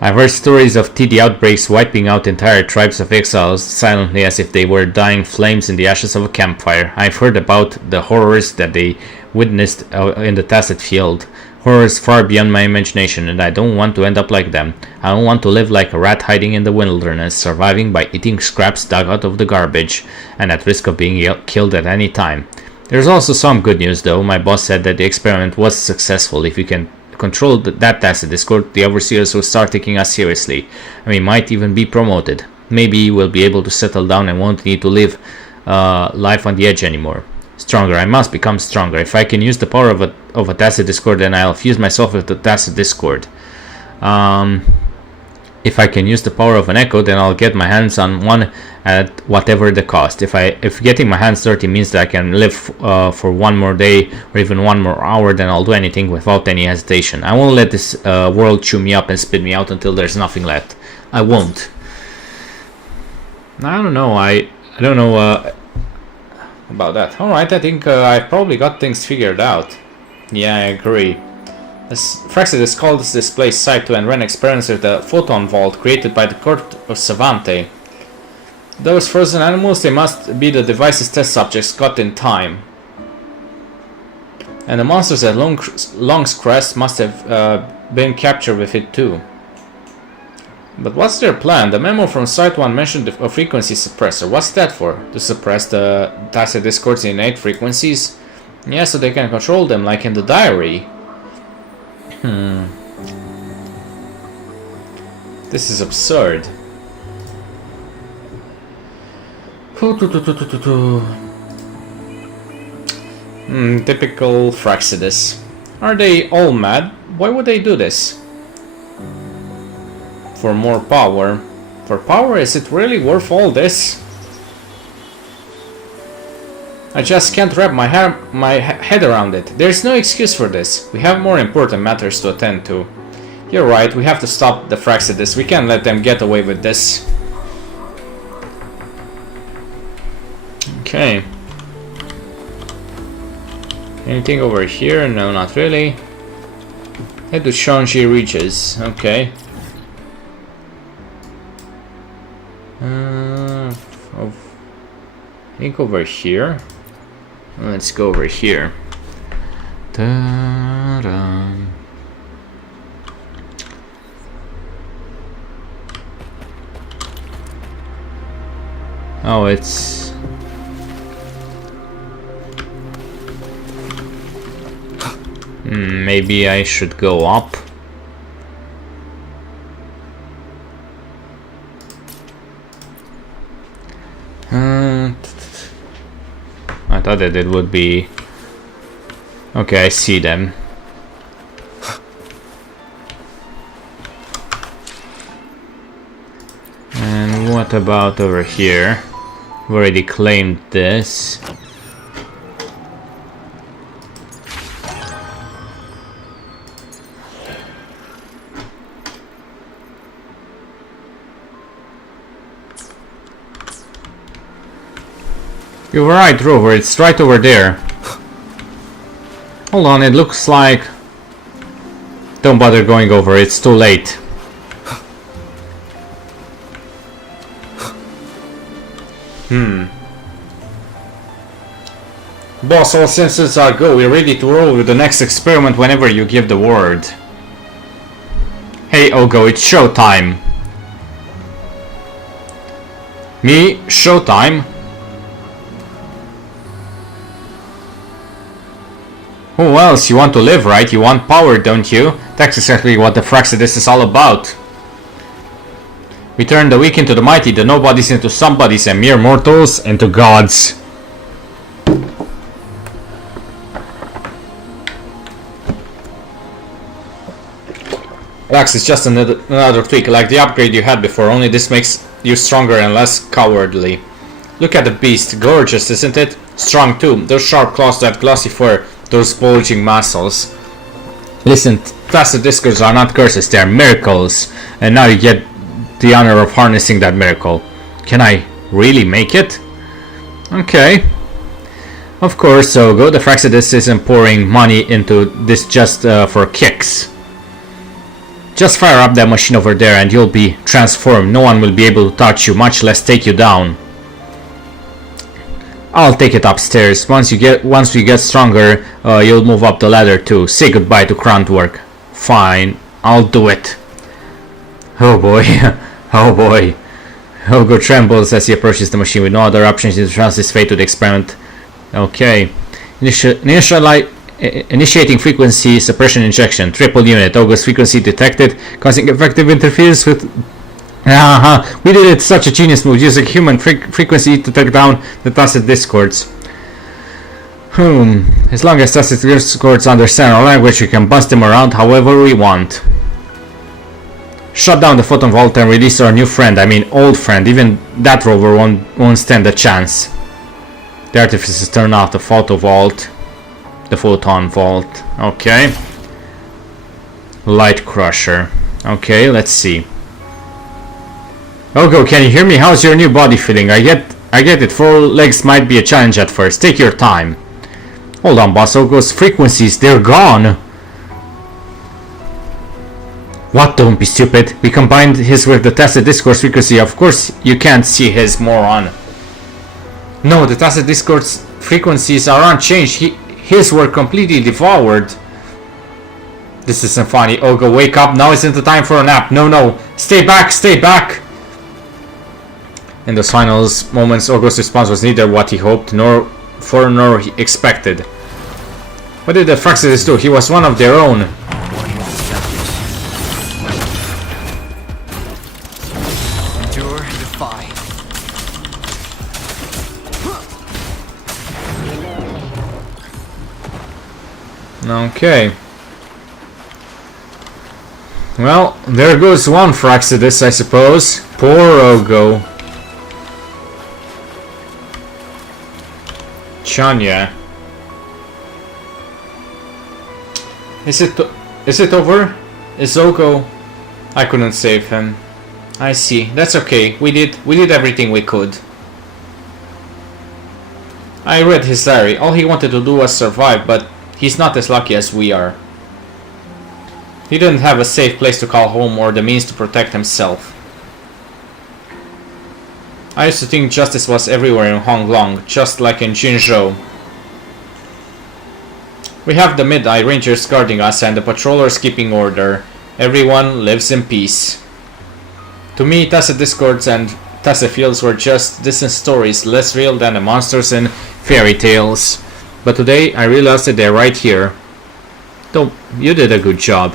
I've heard stories of TD outbreaks wiping out entire tribes of exiles silently as if they were dying flames in the ashes of a campfire. I've heard about the horrors that they witnessed in the Tacit Field. Horrors far beyond my imagination, and I don't want to end up like them. I don't want to live like a rat hiding in the wilderness, surviving by eating scraps dug out of the garbage, and at risk of being killed at any time. There's also some good news though. My boss said that the experiment was successful. If you can control that tacit discord, the overseers will start taking us seriously, and we might even be promoted. Maybe we'll be able to settle down and won't need to live life on the edge anymore. Stronger. I must become stronger. If I can use the power of a tacit discord, then I'll fuse myself with the tacit discord. If I can use the power of an echo, then I'll get my hands on one at whatever the cost. If getting my hands dirty means that I can live for one more day or even one more hour, then I'll do anything without any hesitation. I won't let this world chew me up and spit me out until there's nothing left. I won't. I don't know. I don't know about that. Alright, I think I've probably got things figured out. Yeah, I agree. Fraxidus calls this place Site 2 and ran experiments with the photon vault created by the court of Savante. Those frozen animals, they must be the device's test subjects caught in time. And the monsters at Long's Crest must have been captured with it too. But what's their plan? The memo from Site 1 mentioned a frequency suppressor. What's that for? To suppress the tacit discord's innate frequencies? Yeah, so they can control them like in the diary. This is absurd. Typical Fraxidus. Are they all mad? Why would they do this? For more power. For power, is it really worth all this? I just can't wrap my head around it. There's no excuse for this. We have more important matters to attend to. You're right, we have to stop the Fraxidus. We can't let them get away with this. Okay. Anything over here? No, not really. Head to Shanxi Reaches. Okay. I think over here. Let's go over here. Ta-da. Oh, it's... maybe I should go up. I thought that it would be... Okay, I see them. And what about over here? We've already claimed this. You were right, Rover, it's right over there. Hold on, it looks like... Don't bother going over, it's too late. Boss, all systems are go. We're ready to roll with the next experiment whenever you give the word. Hey, Ogo, it's showtime. Me? Showtime? Who else? You want to live, right? You want power, don't you? That's exactly what the Fraxidus is all about. We turn the weak into the mighty, the nobodies into somebodies, and mere mortals into gods. Relax, it's just another tweak, like the upgrade you had before, only this makes you stronger and less cowardly. Look at the beast, gorgeous, isn't it? Strong too, those sharp claws, that glossy fur, those bulging muscles. Listen, tacit discords are not curses, they are miracles, and now you get the honor of harnessing that miracle. Can I really make it? Okay. Of course, Ogo, the Fraxidus isn't pouring money into this just for kicks. Just fire up that machine over there and you'll be transformed. No one will be able to touch you, much less take you down. I'll take it upstairs. Once we get stronger, you'll move up the ladder too. Say goodbye to grunt work. Fine, I'll do it. Oh boy, oh boy. Ogo trembles as he approaches the machine with no other options to trust his fate to the experiment. Okay. Initiating frequency suppression injection. Triple unit. August frequency detected, causing effective interference with... We did it, such a genius move, using human frequency to take down the tacit discords. As long as tacit discords understand our language, we can bust them around however we want. Shut down the photon vault and release our new friend, I mean old friend. Even that rover won't stand a chance. The artificers turn off the photon vault. The photon vault. Okay. Light crusher. Okay, let's see. Ogo, can you hear me? How's your new body feeling? I get it. 4 legs might be a challenge at first. Take your time. Hold on, boss. Ogo's frequencies, they're gone. What? Don't be stupid. We combined his with the tacit discourse frequency. Of course you can't see his, moron. No, the tacit discourse frequencies are unchanged. His were completely devoured. This isn't funny. Ogo, wake up. Now isn't the time for a nap. No. Stay back. In those final moments, Ogo's response was neither what he hoped nor he expected. What did the Fraxidus do? He was one of their own. Endure, defy. Okay. Well, there goes one Fraxidus, I suppose. Poor Ogo. Chanya. Is it over? Is Ogo? I couldn't save him. I see. That's okay. We did everything we could. I read his diary. All he wanted to do was survive, but he's not as lucky as we are. He didn't have a safe place to call home or the means to protect himself. I used to think justice was everywhere in Honglong, just like in Jinzhou. We have the Mid-Eye Rangers guarding us and the patrollers keeping order. Everyone lives in peace. To me, tacit discords and tacit fields were just distant stories, less real than the monsters in fairy tales. But today, I realized that they're right here. Though, you did a good job.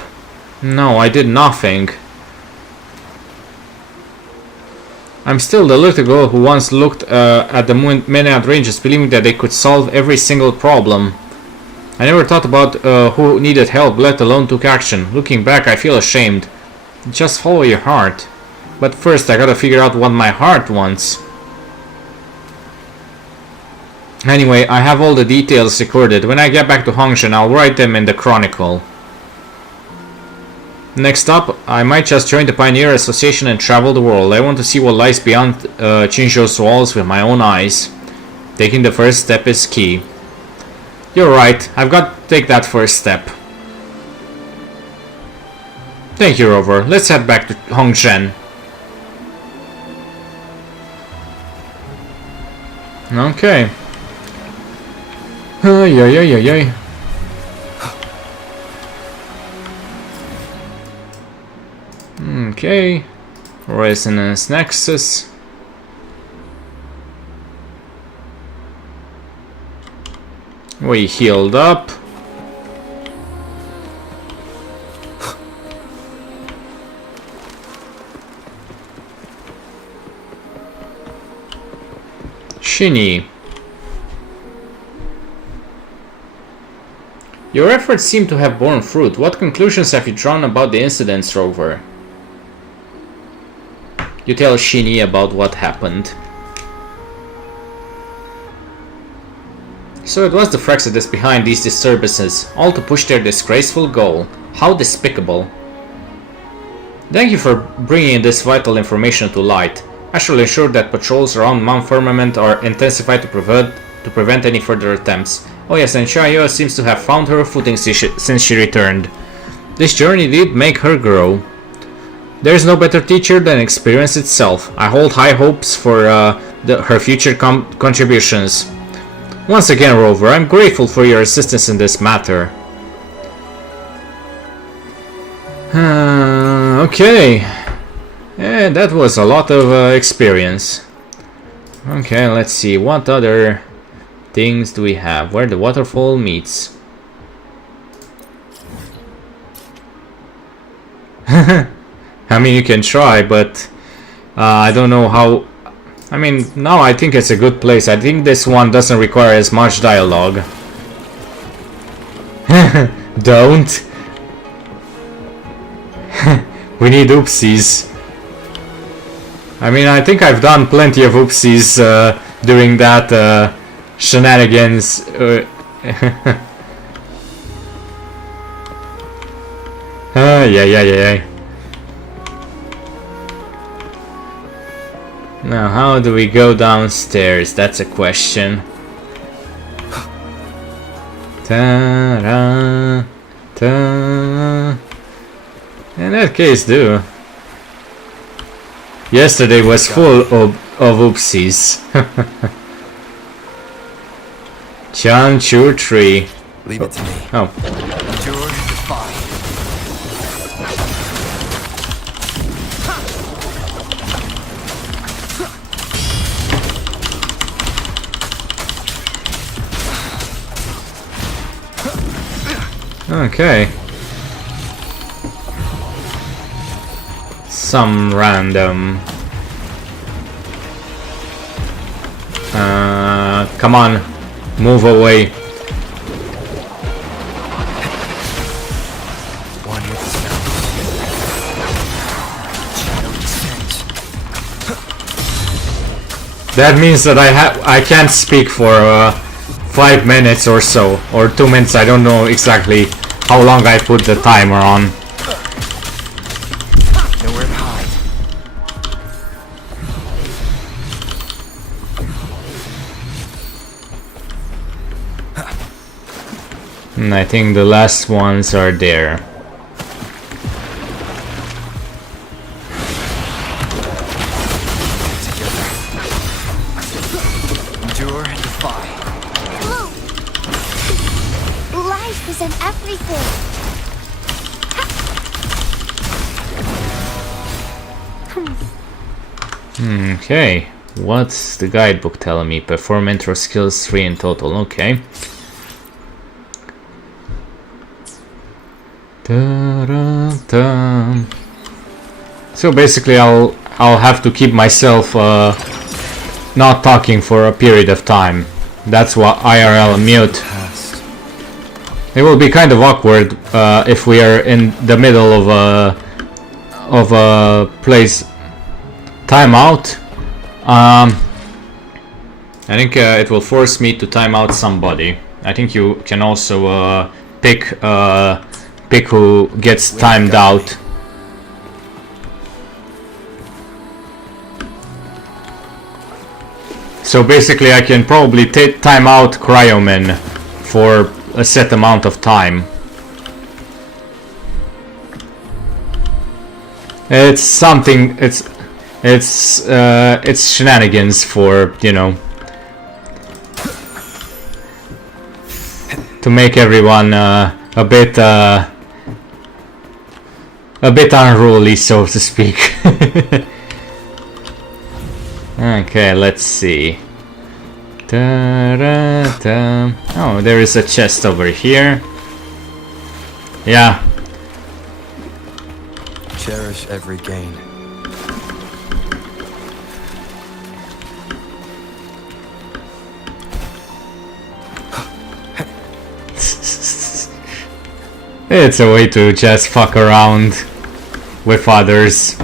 No, I did nothing. I'm still the little girl who once looked at the Menad Rangers believing that they could solve every single problem. I never thought about who needed help, let alone took action. Looking back, I feel ashamed. Just follow your heart. But first, I gotta figure out what my heart wants. Anyway, I have all the details recorded. When I get back to Hongshan, I'll write them in the Chronicle. Next up, I might just join the Pioneer Association and travel the world. I want to see what lies beyond Jinzhou's walls with my own eyes. Taking the first step is key. You're right, I've got to take that first step. Thank you, Rover. Let's head back to Hongshan. Okay. Ay. Okay, Resonance Nexus. We healed up. Shinny. Your efforts seem to have borne fruit. What conclusions have you drawn about the incidents, Rover? You tell Shinny about what happened. So it was the Fraxidus behind these disturbances, all to push their disgraceful goal. How despicable. Thank you for bringing this vital information to light. I shall ensure that patrols around Mount Firmament are intensified to prevent any further attempts. Oh yes, and Xiaoyu seems to have found her footing since she returned. This journey did make her grow. There is no better teacher than experience itself. I hold high hopes for her future contributions. Once again, Rover, I'm grateful for your assistance in this matter. Okay. Yeah, that was a lot of experience. Okay, let's see. What other things do we have? Where the waterfall meets. I mean, you can try, but I don't know how. I mean, no, I think it's a good place. I think this one doesn't require as much dialogue. Don't. We need oopsies. I mean, I think I've done plenty of oopsies during that shenanigans. Yeah. Now, how do we go downstairs? That's a question. Ta-ra, ta. In that case, do. Yesterday was full of oopsies. Chan Chu Tree. Leave it to me. Oh. Endure, defy. Okay. Some random. Come on, move away. One with the sound. Shadow descends. That means that I can't speak for 5 minutes or so, or 2 minutes. I don't know exactly how long I put the timer on. Nowhere to hide. And I think the last ones are there. Endure and defy. Life is in everything. Okay, what's the guidebook telling me? Perform intro skills 3 in total. Okay. Da-da-da. So basically, I'll have to keep myself not talking for a period of time. That's what IRL mute. It will be kind of awkward if we are in the middle of a place. Timeout. I think it will force me to time out somebody. I think you can also pick who gets timed out. So basically, I can probably time out Cryoman for a set amount of time. It's something. It's shenanigans for, you know, to make everyone a bit unruly, so to speak. Okay, let's see. Da-da-da. Oh, there is a chest over here. Yeah. Cherish every gain. It's a way to just fuck around with others.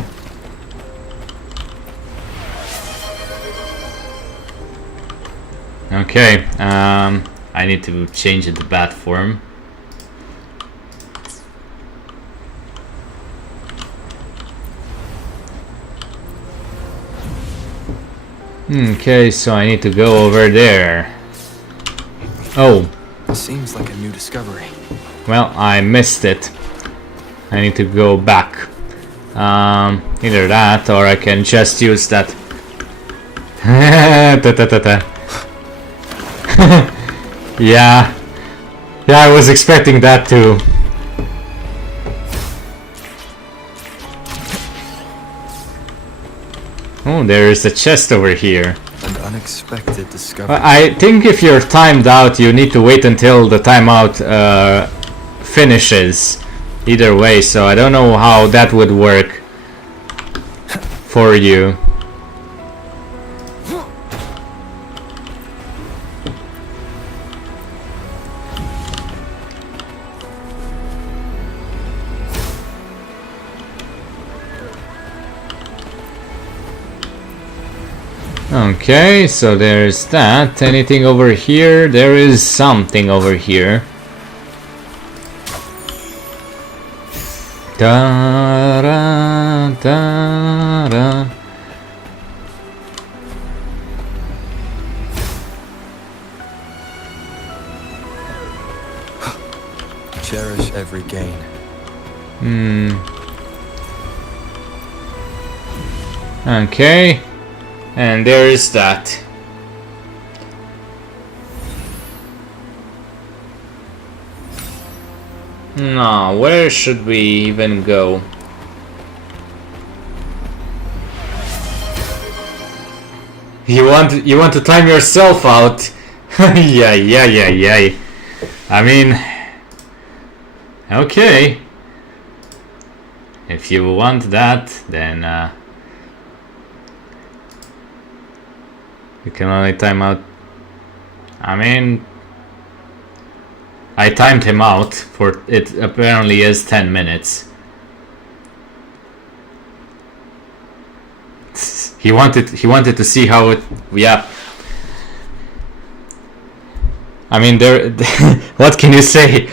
Okay, I need to change the bat form. Okay, so I need to go over there. Oh. Seems like a new discovery. Well, I missed it. I need to go back. Either that, or I can just use that. Yeah. Yeah, I was expecting that too. Oh, there is a chest over here. An unexpected discovery. I think if you're timed out, you need to wait until the timeout finishes. Either way, so I don't know how that would work for you. Okay, so there's that. Anything over here? There is something over here. Da da da da. Cherish every gain. Okay. And there is that. No, where should we even go? You want to time yourself out? yeah. I mean, okay. If you want that, then you can only time out. I mean, I timed him out for it. Apparently is 10 minutes. He wanted to see how it. Yeah. I mean, there. What can you say?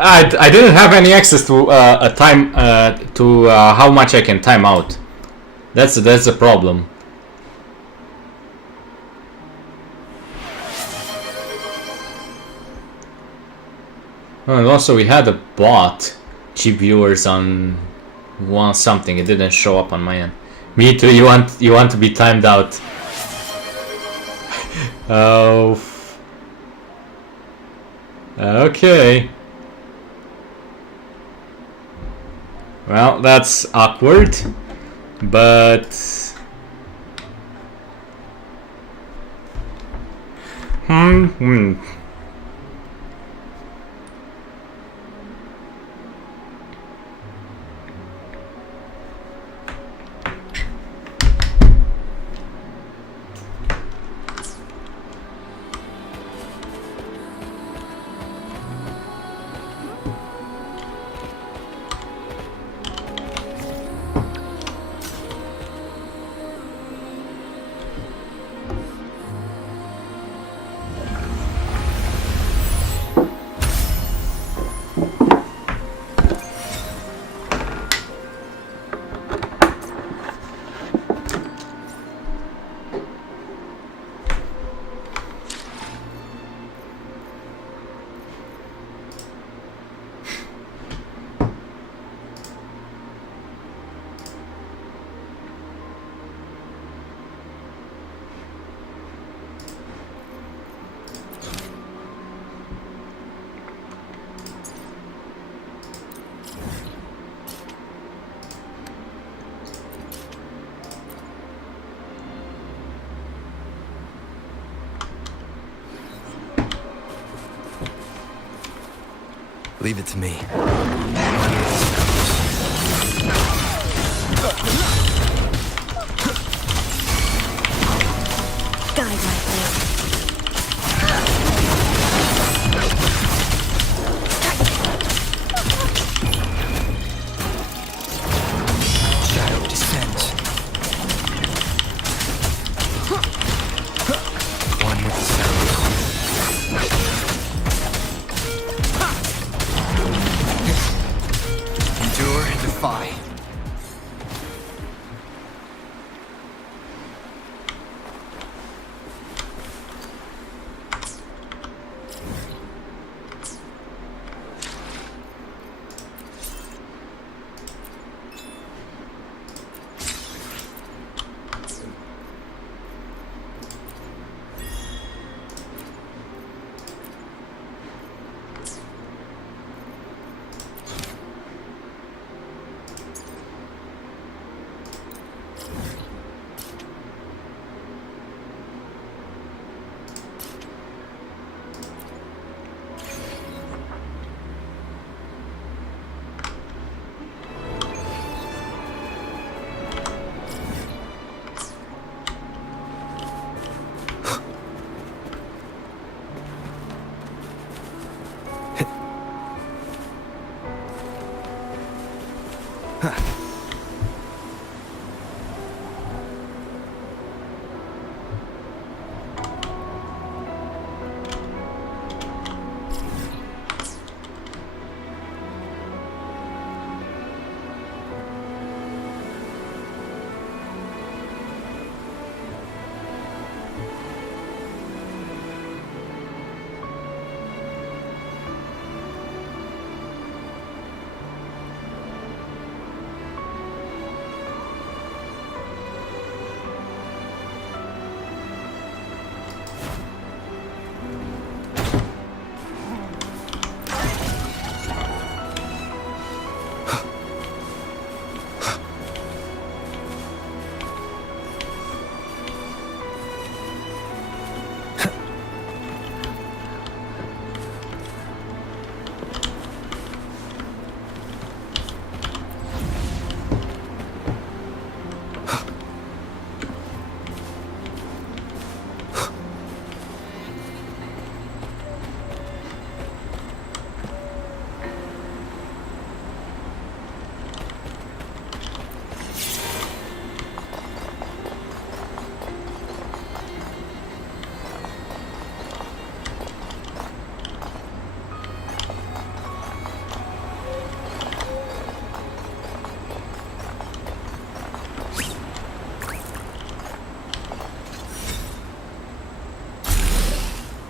I didn't have any access to a time to how much I can time out. That's the problem. Oh, and also we had a bot, cheap viewers on one something. It didn't show up on my end. Me too. You want to be timed out? Oh. Okay. Well, that's awkward, but Leave it to me. Guide my blade. Shadow descends. One with the sound.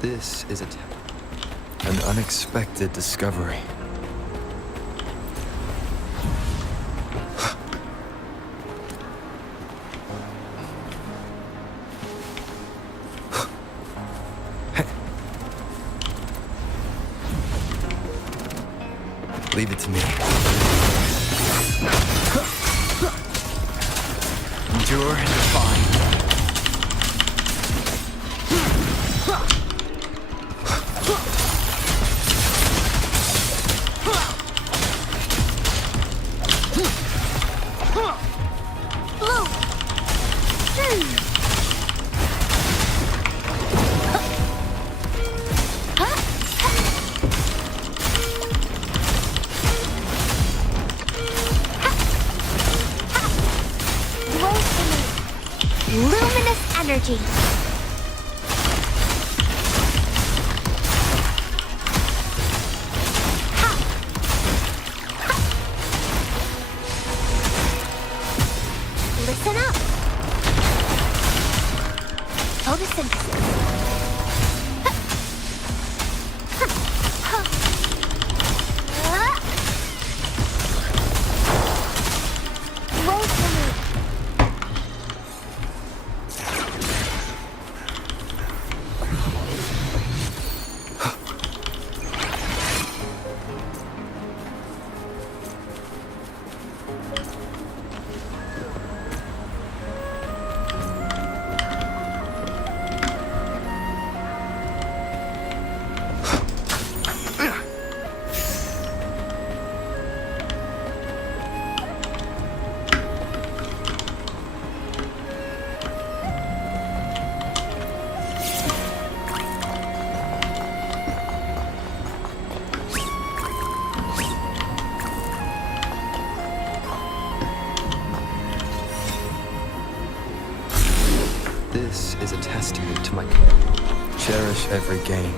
This is an unexpected discovery. Leave it to me. Endure and define. Luminous energy. Listen up. Photosynthesis. Roll for me. This is a testament to my... Cherish every gain.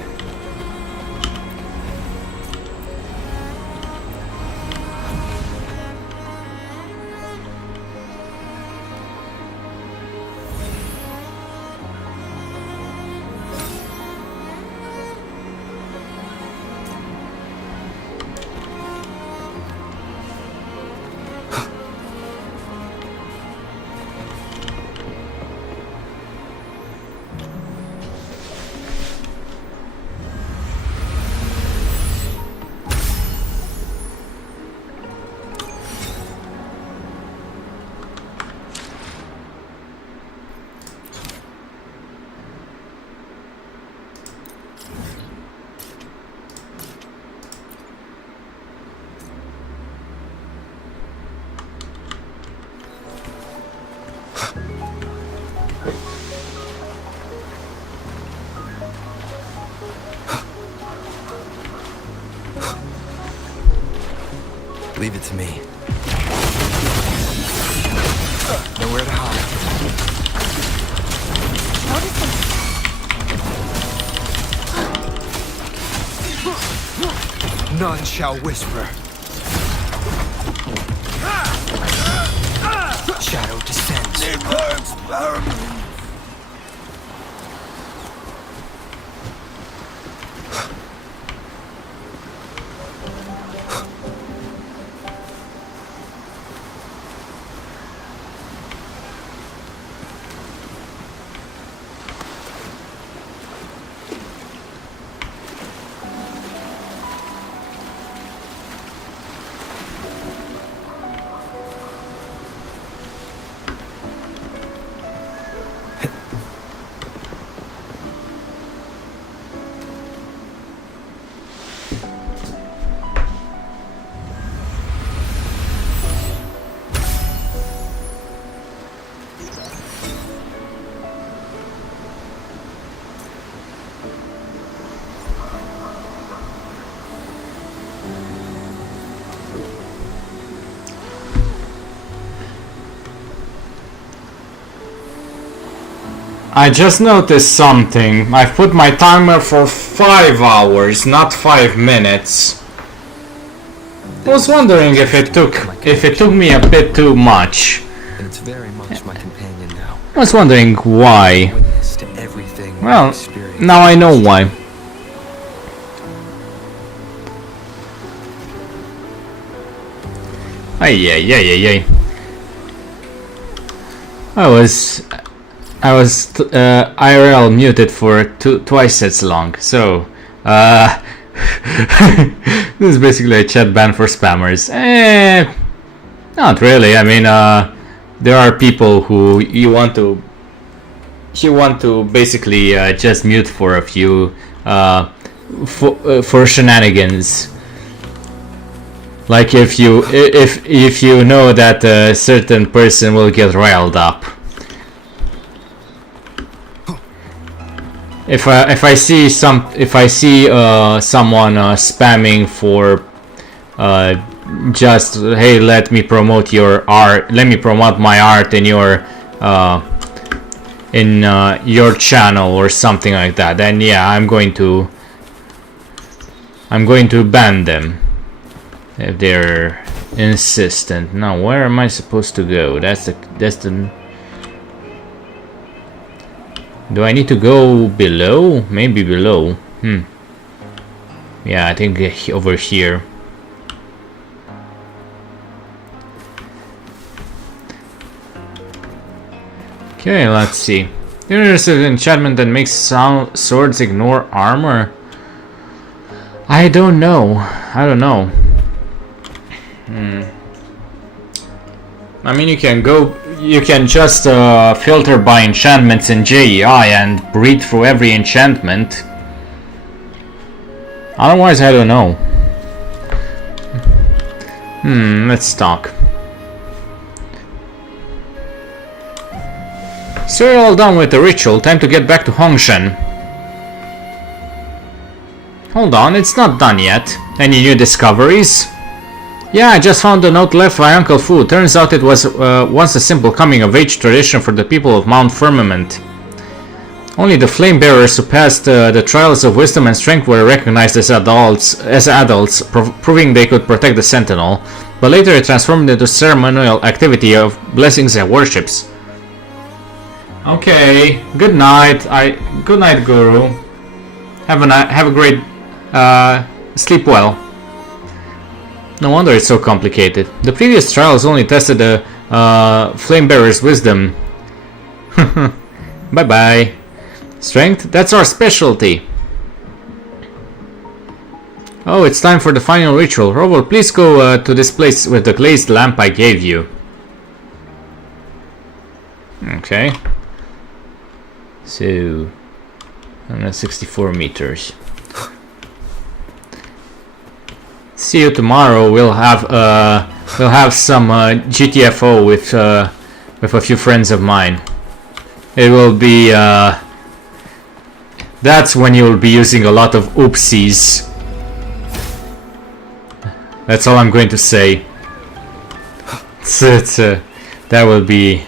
Leave it to me. Nowhere to hide. None shall whisper. Shadow descends. It burns. I just noticed something. I've put my timer for 5 hours, not 5 minutes. I was wondering if it took me a bit too much. And it's very much my companion now. I was wondering why. Witness to everything Well, I've experienced. Now I know why. Ay. I was IRL muted for twice as long, so this is basically a chat ban for spammers. Not really. I mean, there are people who you want to basically just mute for a few for shenanigans. Like if you know that a certain person will get riled up. If I see someone spamming for just, hey, let me promote your art, let me promote my art in your channel or something like that, then yeah, I'm going to ban them if they're insistent. Now where am I supposed to go? That's the do I need to go below? Maybe below. Yeah, I think over here. Okay, let's see. There's an enchantment that makes swords ignore armor. I don't know. I mean, you can just filter by enchantments in JEI and read through every enchantment. Otherwise, I don't know. Let's talk. So you're all done with the ritual, time to get back to Hongshan. Hold on, it's not done yet. Any new discoveries? Yeah, I just found a note left by Uncle Fu. Turns out it was once a simple coming-of-age tradition for the people of Mount Firmament. Only the flame bearers who passed the trials of wisdom and strength were recognized as adults, proving they could protect the Sentinel. But later it transformed into ceremonial activity of blessings and worships. Okay, good night. Good night, Guru. Have a great sleep well. No wonder it's so complicated. The previous trials only tested the flame bearer's wisdom. Bye bye. Strength? That's our specialty. Oh, it's time for the final ritual. Robo, please go to this place with the glazed lamp I gave you. Okay. So, 164 meters. See you tomorrow. We'll have some GTFO with a few friends of mine. It will be that's when you'll be using a lot of oopsies. That's all I'm going to say. That will be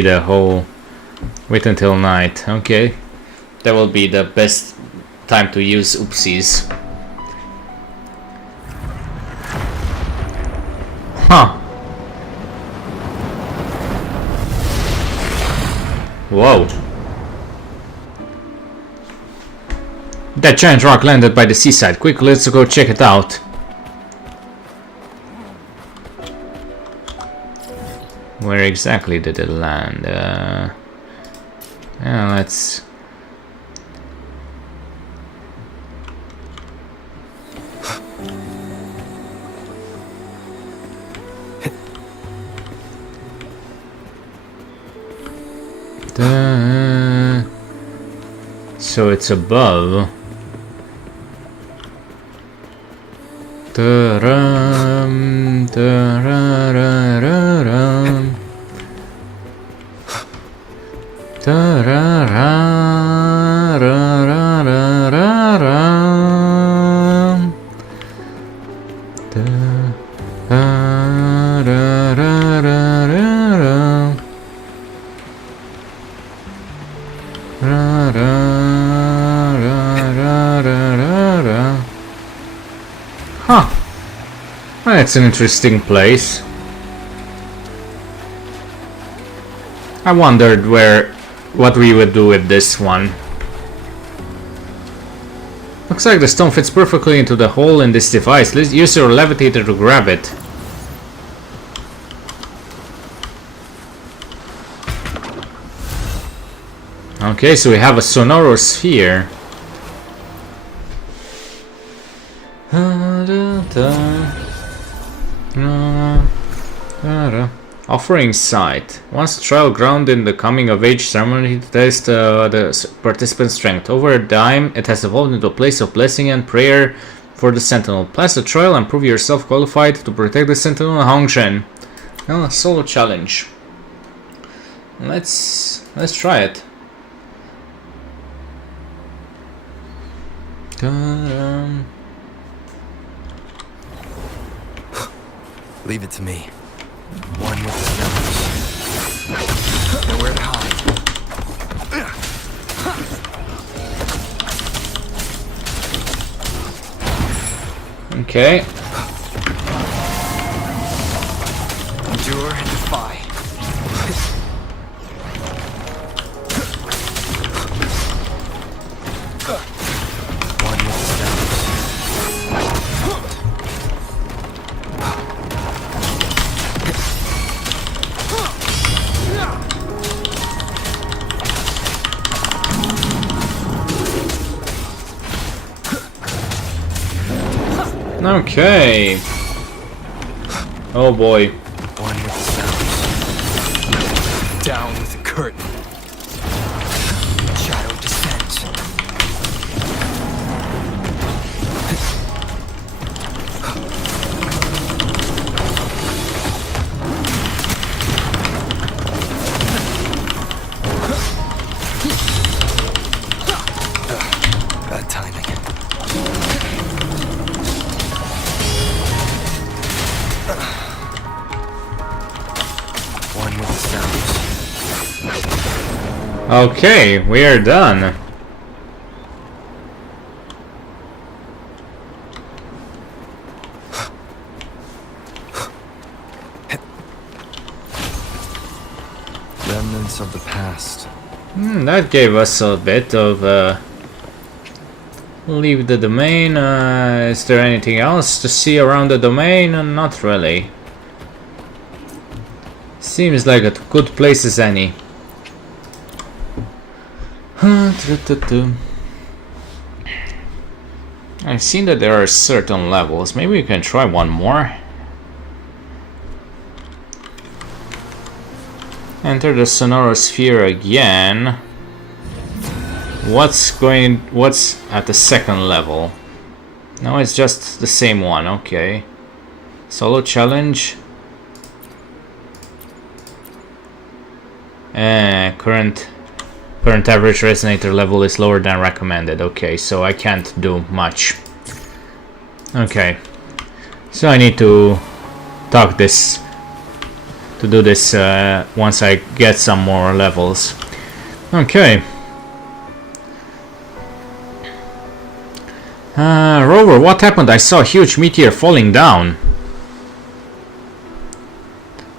the whole. Wait until night. Okay, that will be the best time to use oopsies. Huh. Whoa. That giant rock landed by the seaside. Quick, let's go check it out. Where exactly did it land? Yeah, let's... So it's above. Da-rum, da-ra-ra-ra-rum. Da-ra-ra-ra-ra-ra-rum. Da-ra-ra-ra-ra-rum. Ra-ra-ra-ra-ra-ra. Huh. That's an interesting place. I wondered what we would do with this one. Looks like the stone fits perfectly into the hole in this device. Let's use your levitator to grab it. Okay, so we have a sonorosphere. Offering site. Once a trial ground in the coming of age ceremony to test the participant's strength. Over time, it has evolved into a place of blessing and prayer for the Sentinel. Pass the trial and prove yourself qualified to protect the Sentinel Hongshen. Well, a solo challenge. Let's try it. Leave it to me. One with the stones. Nowhere to hide. Okay. Endure and defy. One with the stones. Okay. Oh boy. One with the stones. Down with the curtain. Shadow descent. Bad timing. One with the stones. Okay, we are done. Remnants of the past. That gave us a bit of leave the domain. Is there anything else to see around the domain? Not really. Seems like a good place as any. I've seen that there are certain levels. Maybe we can try one more. Enter the sonorosphere again. What's at the second level? No, it's just the same one. Okay. Solo challenge. Current average resonator level is lower than recommended. Okay, so I can't do much. Okay, so I need to do this once I get some more levels. Okay. Rover, what happened? I saw a huge meteor falling down.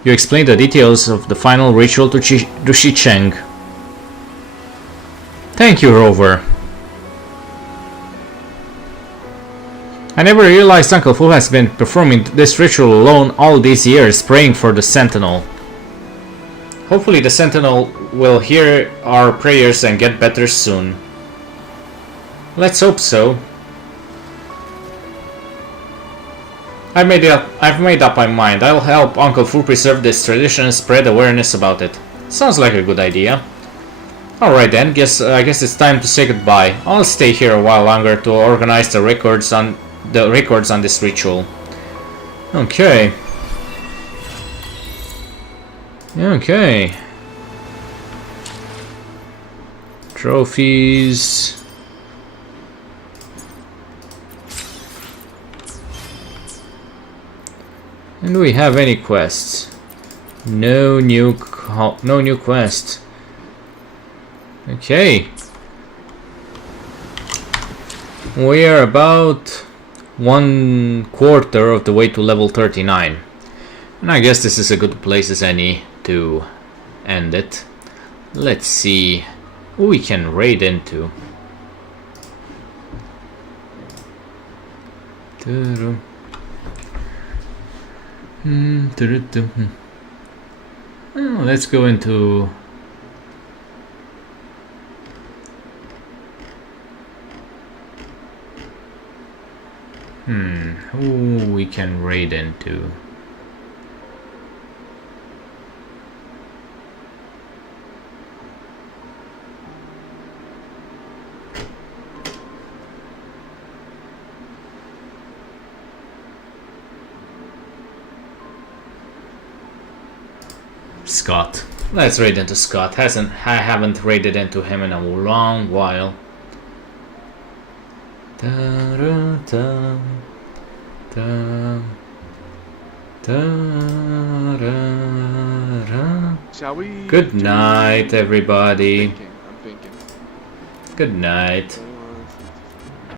You explained the details of the final ritual to Shicheng. Thank you, Rover. I never realized Uncle Fu has been performing this ritual alone all these years, praying for the Sentinel. Hopefully the Sentinel will hear our prayers and get better soon. Let's hope so. I've made up my mind. I'll help Uncle Fu preserve this tradition and spread awareness about it. Sounds like a good idea. Alright then, I guess it's time to say goodbye. I'll stay here a while longer to organize the records on this ritual. Okay. Okay. Trophies. And do we have any quests? No new quests. Okay. We are about 1/4 of the way to level 39. And I guess this is a good place as any to end it. Let's see who we can raid into. Doo-doo. Doo-doo-doo. Oh, let's go into who we can raid into. Scott. Let's raid into Scott. I haven't raided into him in a long while. Da-da-da, da, da-da-da. Shall we? Good night, everybody. I'm thinking. Good night.